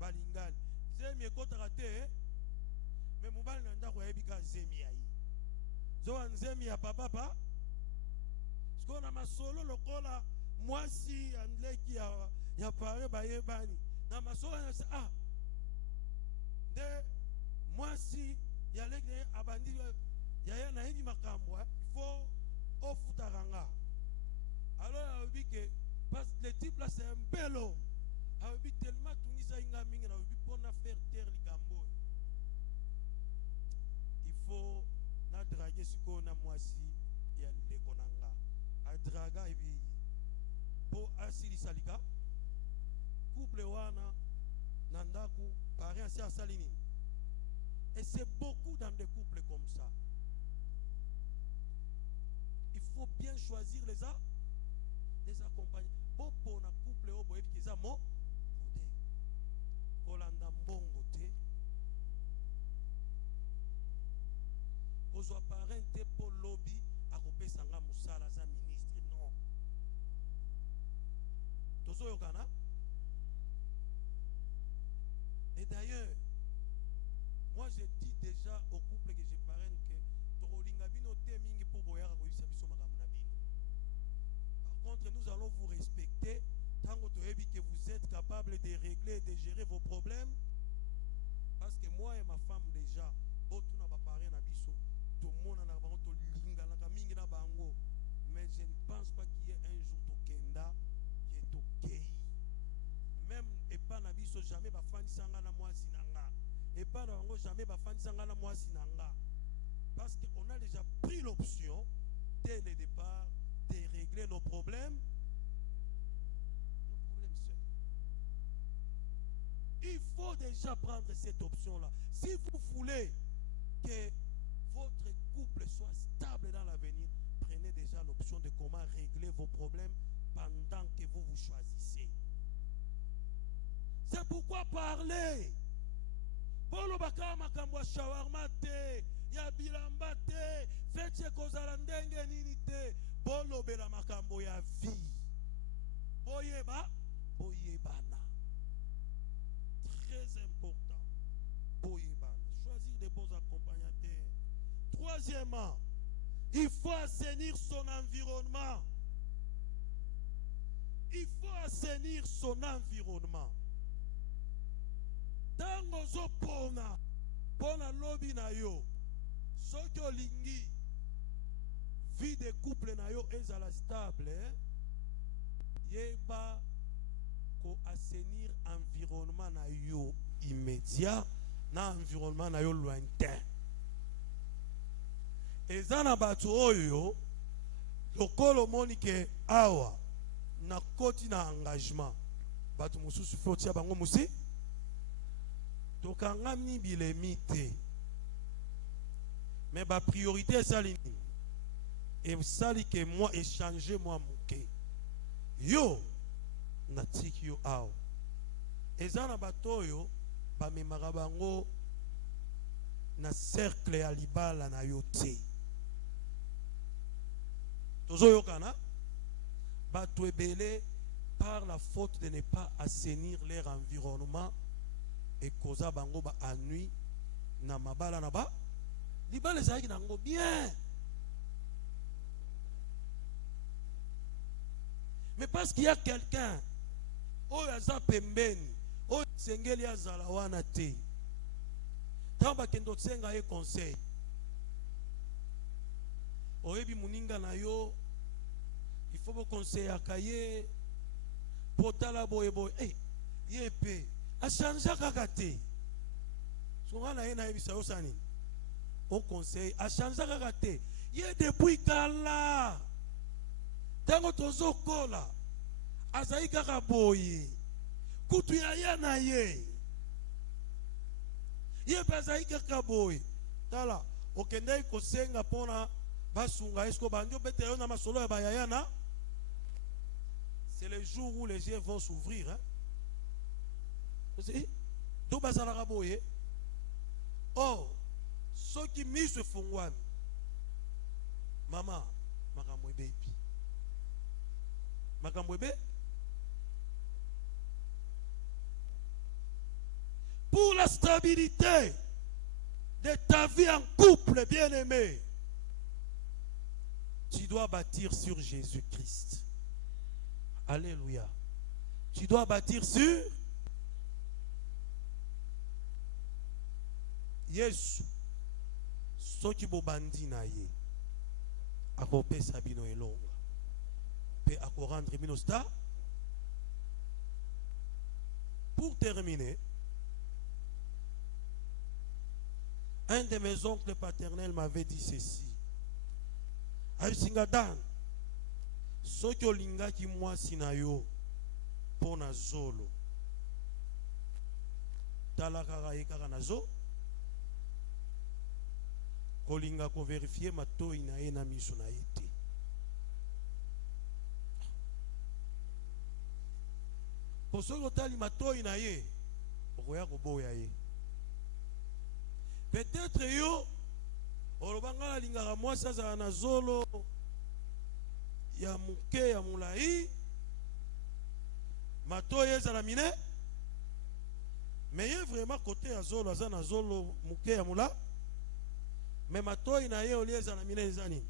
balingani. Zemi ekota kate me mubali na ndako yebi ka zemi ya ye. Zo nzemi ya papa. Siko na masolo lokola mwasi ya ndeki ya pare bayebani. Na masolo ya ah de mwasi ya leki abandi ya na hivi makambo il faut ofutaranga. Alors il dit que parce que le type là c'est un bel homme. Il dit tellement tunisa inga mingi na il pour na faire taire likambo. Il faut na draguer siko na mwasi ya ndeko nanga. A draga ebi po asili salika couple wana nandaku paré assez à salini. Et c'est beaucoup dans des couples comme ça. Il faut bien choisir les accompagner. Bon pour un couple au boy qui est mo modé. Kolanda mbongo te. Kozwa parente pour lobby a kopé sanga musala za ministre non. Tozo yokana. Et d'ailleurs, moi j'ai dit déjà au couple que je parraine que tokolinga bino te mingi pour boyaka koyisa biso makambo na bino. Par contre, nous allons vous respecter tant que vous êtes capable de régler et de gérer vos problèmes. Parce que moi et ma femme déjà, tout n'a pas parlé na biso, tout le monde n'a pas linga na mingi na bango. Mais je ne pense pas qu'il y ait un jour tokenda qui est ok. Même et pas na biso jamais ba fani sanga na moi sinanga. Et pas na bango jamais ba fani sanga na moi sinanga. Parce qu'on a déjà pris l'option dès le départ de régler nos problèmes. Nos problèmes seuls. Il faut déjà prendre cette option-là. Si vous voulez que votre couple soit stable dans l'avenir, prenez déjà l'option de comment régler vos problèmes pendant que vous vous choisissez. C'est pourquoi parler. Bolo baka makambo shawarma te, ya bilamba te, fetche kozala ndenge nini te, bolo bela makambo ya vie. Boyeba, boyebana. Très important. Boyebana. Choisir des bons accompagnateurs. Troisièmement, il faut assainir son environnement. Il faut assainir son environnement. Tango zo pona lobby na yo, soki olingi vie de couple na yo ezala stable, yeba ko assainir environnement na yo immédiat na environnement na yo lointain. Ezana batu oyo lokolo monike awa na koti na engagement batu mususu fotia bango musi tokangami bilemi te. Mais ma priorité c'est ça. Et ça que moi échanger moi mouké. Yo natiki yo ao. Ezana batoyo ba memaka bango na cercle ya libala na yo te. Tozo yokana bato ebele par la faute de ne pas assainir leur environnement et causa bango ba ennui na mabala na ba libala ezalaki nango bien. Mais parce qu'il y a quelqu'un oyo aza pembeni oyo sengeli azala wana te, ntango bakende otsenga ye conseil, oyebi muninga na yo il faut bokonseyaka ye potala boye boye ye pe achangea kaka te. Souvent na ye nayebisa yo sani au conseil achangea kaka te ye depuis kala ntango tozokola azali kaka boye kutu ya ye na ye ye pe azali kaka boye. Tala okendei kosenga mpona basunga esko bandio bete yo na masolo ya bayayana. C'est le jour où les yeux vont s'ouvrir, hein. Do bazalaka boye. Oh, ceux qui mis ce fongwan. Maman, makambo baby. Makambo baby. Pour la stabilité de ta vie en couple, bien-aimé, tu dois bâtir sur Jésus-Christ. Alléluia. Tu dois bâtir sur Yesu. Soki bobandi na ye akopesa bino elonga pe akorendre bino sta. Pour terminer, un de mes oncles paternels m'avait dit ceci. Abisingadan soki olingaki mwasi na yo pona zolo talaka ye kaka na zo kolinga ko vérifier matoi na ye na miso na ye te. Po soki otali matoi na ye okoya koboya ye. Peut-être yo olobanga na lingaka mwasi azala na zolo ya muke ya mulai matoi ezala mine, mais ye vraiment côté ya zolo aza na zolo muke ya mula Mais matoi na ye olieza na mine ezani.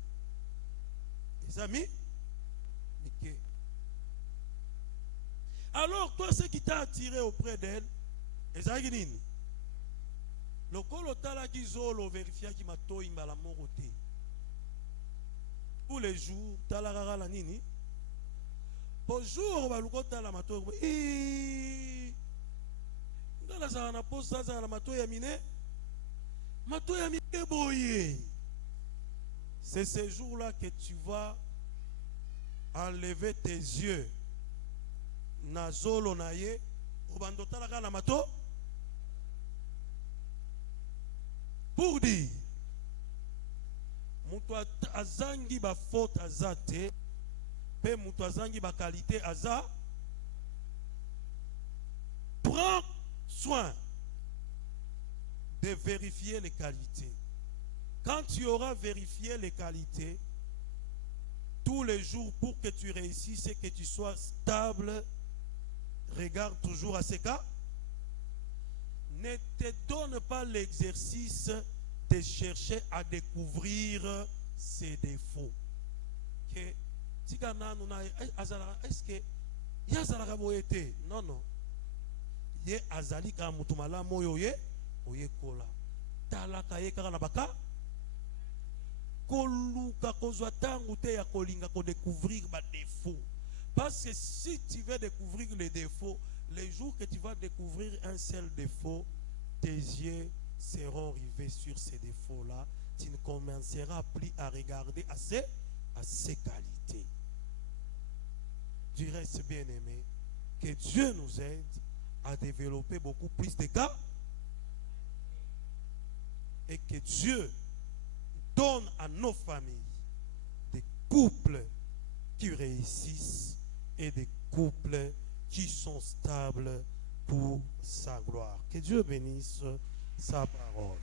Les amis, Mickey. Alors, toi, ce qui t'a attiré auprès d'elle, ezaki nini? Lokolo tala ki zolo verifia ki matoi mbala morote. Tous les jours, tala rara la nini? Bonjour, baluko tala matoi. Ndala za na posa za na matoi ya mine. Matoi ya mine boye. C'est ce jour-là que tu vas enlever tes yeux. Nazolo naye, obandotala kana mato. Pour dire, mutu azangi ba faute azate, pe mutu azangi ba qualité aza. Prends soin de vérifier les qualités. Quand tu auras vérifié les qualités, tous les jours pour que tu réussisses et que tu sois stable, regarde toujours à ces cas. Ne te donne pas l'exercice de chercher à découvrir ses défauts. Est-ce que Yazara boyete? Non, non. Ye azali ka mutumala moyo ye oye kola. Talaka ye kaka na baka. Koluka kozwa tangu te ya kolinga ko découvrir ba défauts. Parce que si tu veux découvrir les défauts, les jours que tu vas découvrir un seul défaut, tes yeux seront rivés sur ces défauts-là. Tu ne commenceras plus à regarder à ses qualités. Du reste, bien-aimé, que Dieu nous aide à développer beaucoup plus de cas et que Dieu donne à nos familles des couples qui réussissent et des couples qui sont stables pour sa gloire. Que Dieu bénisse sa parole.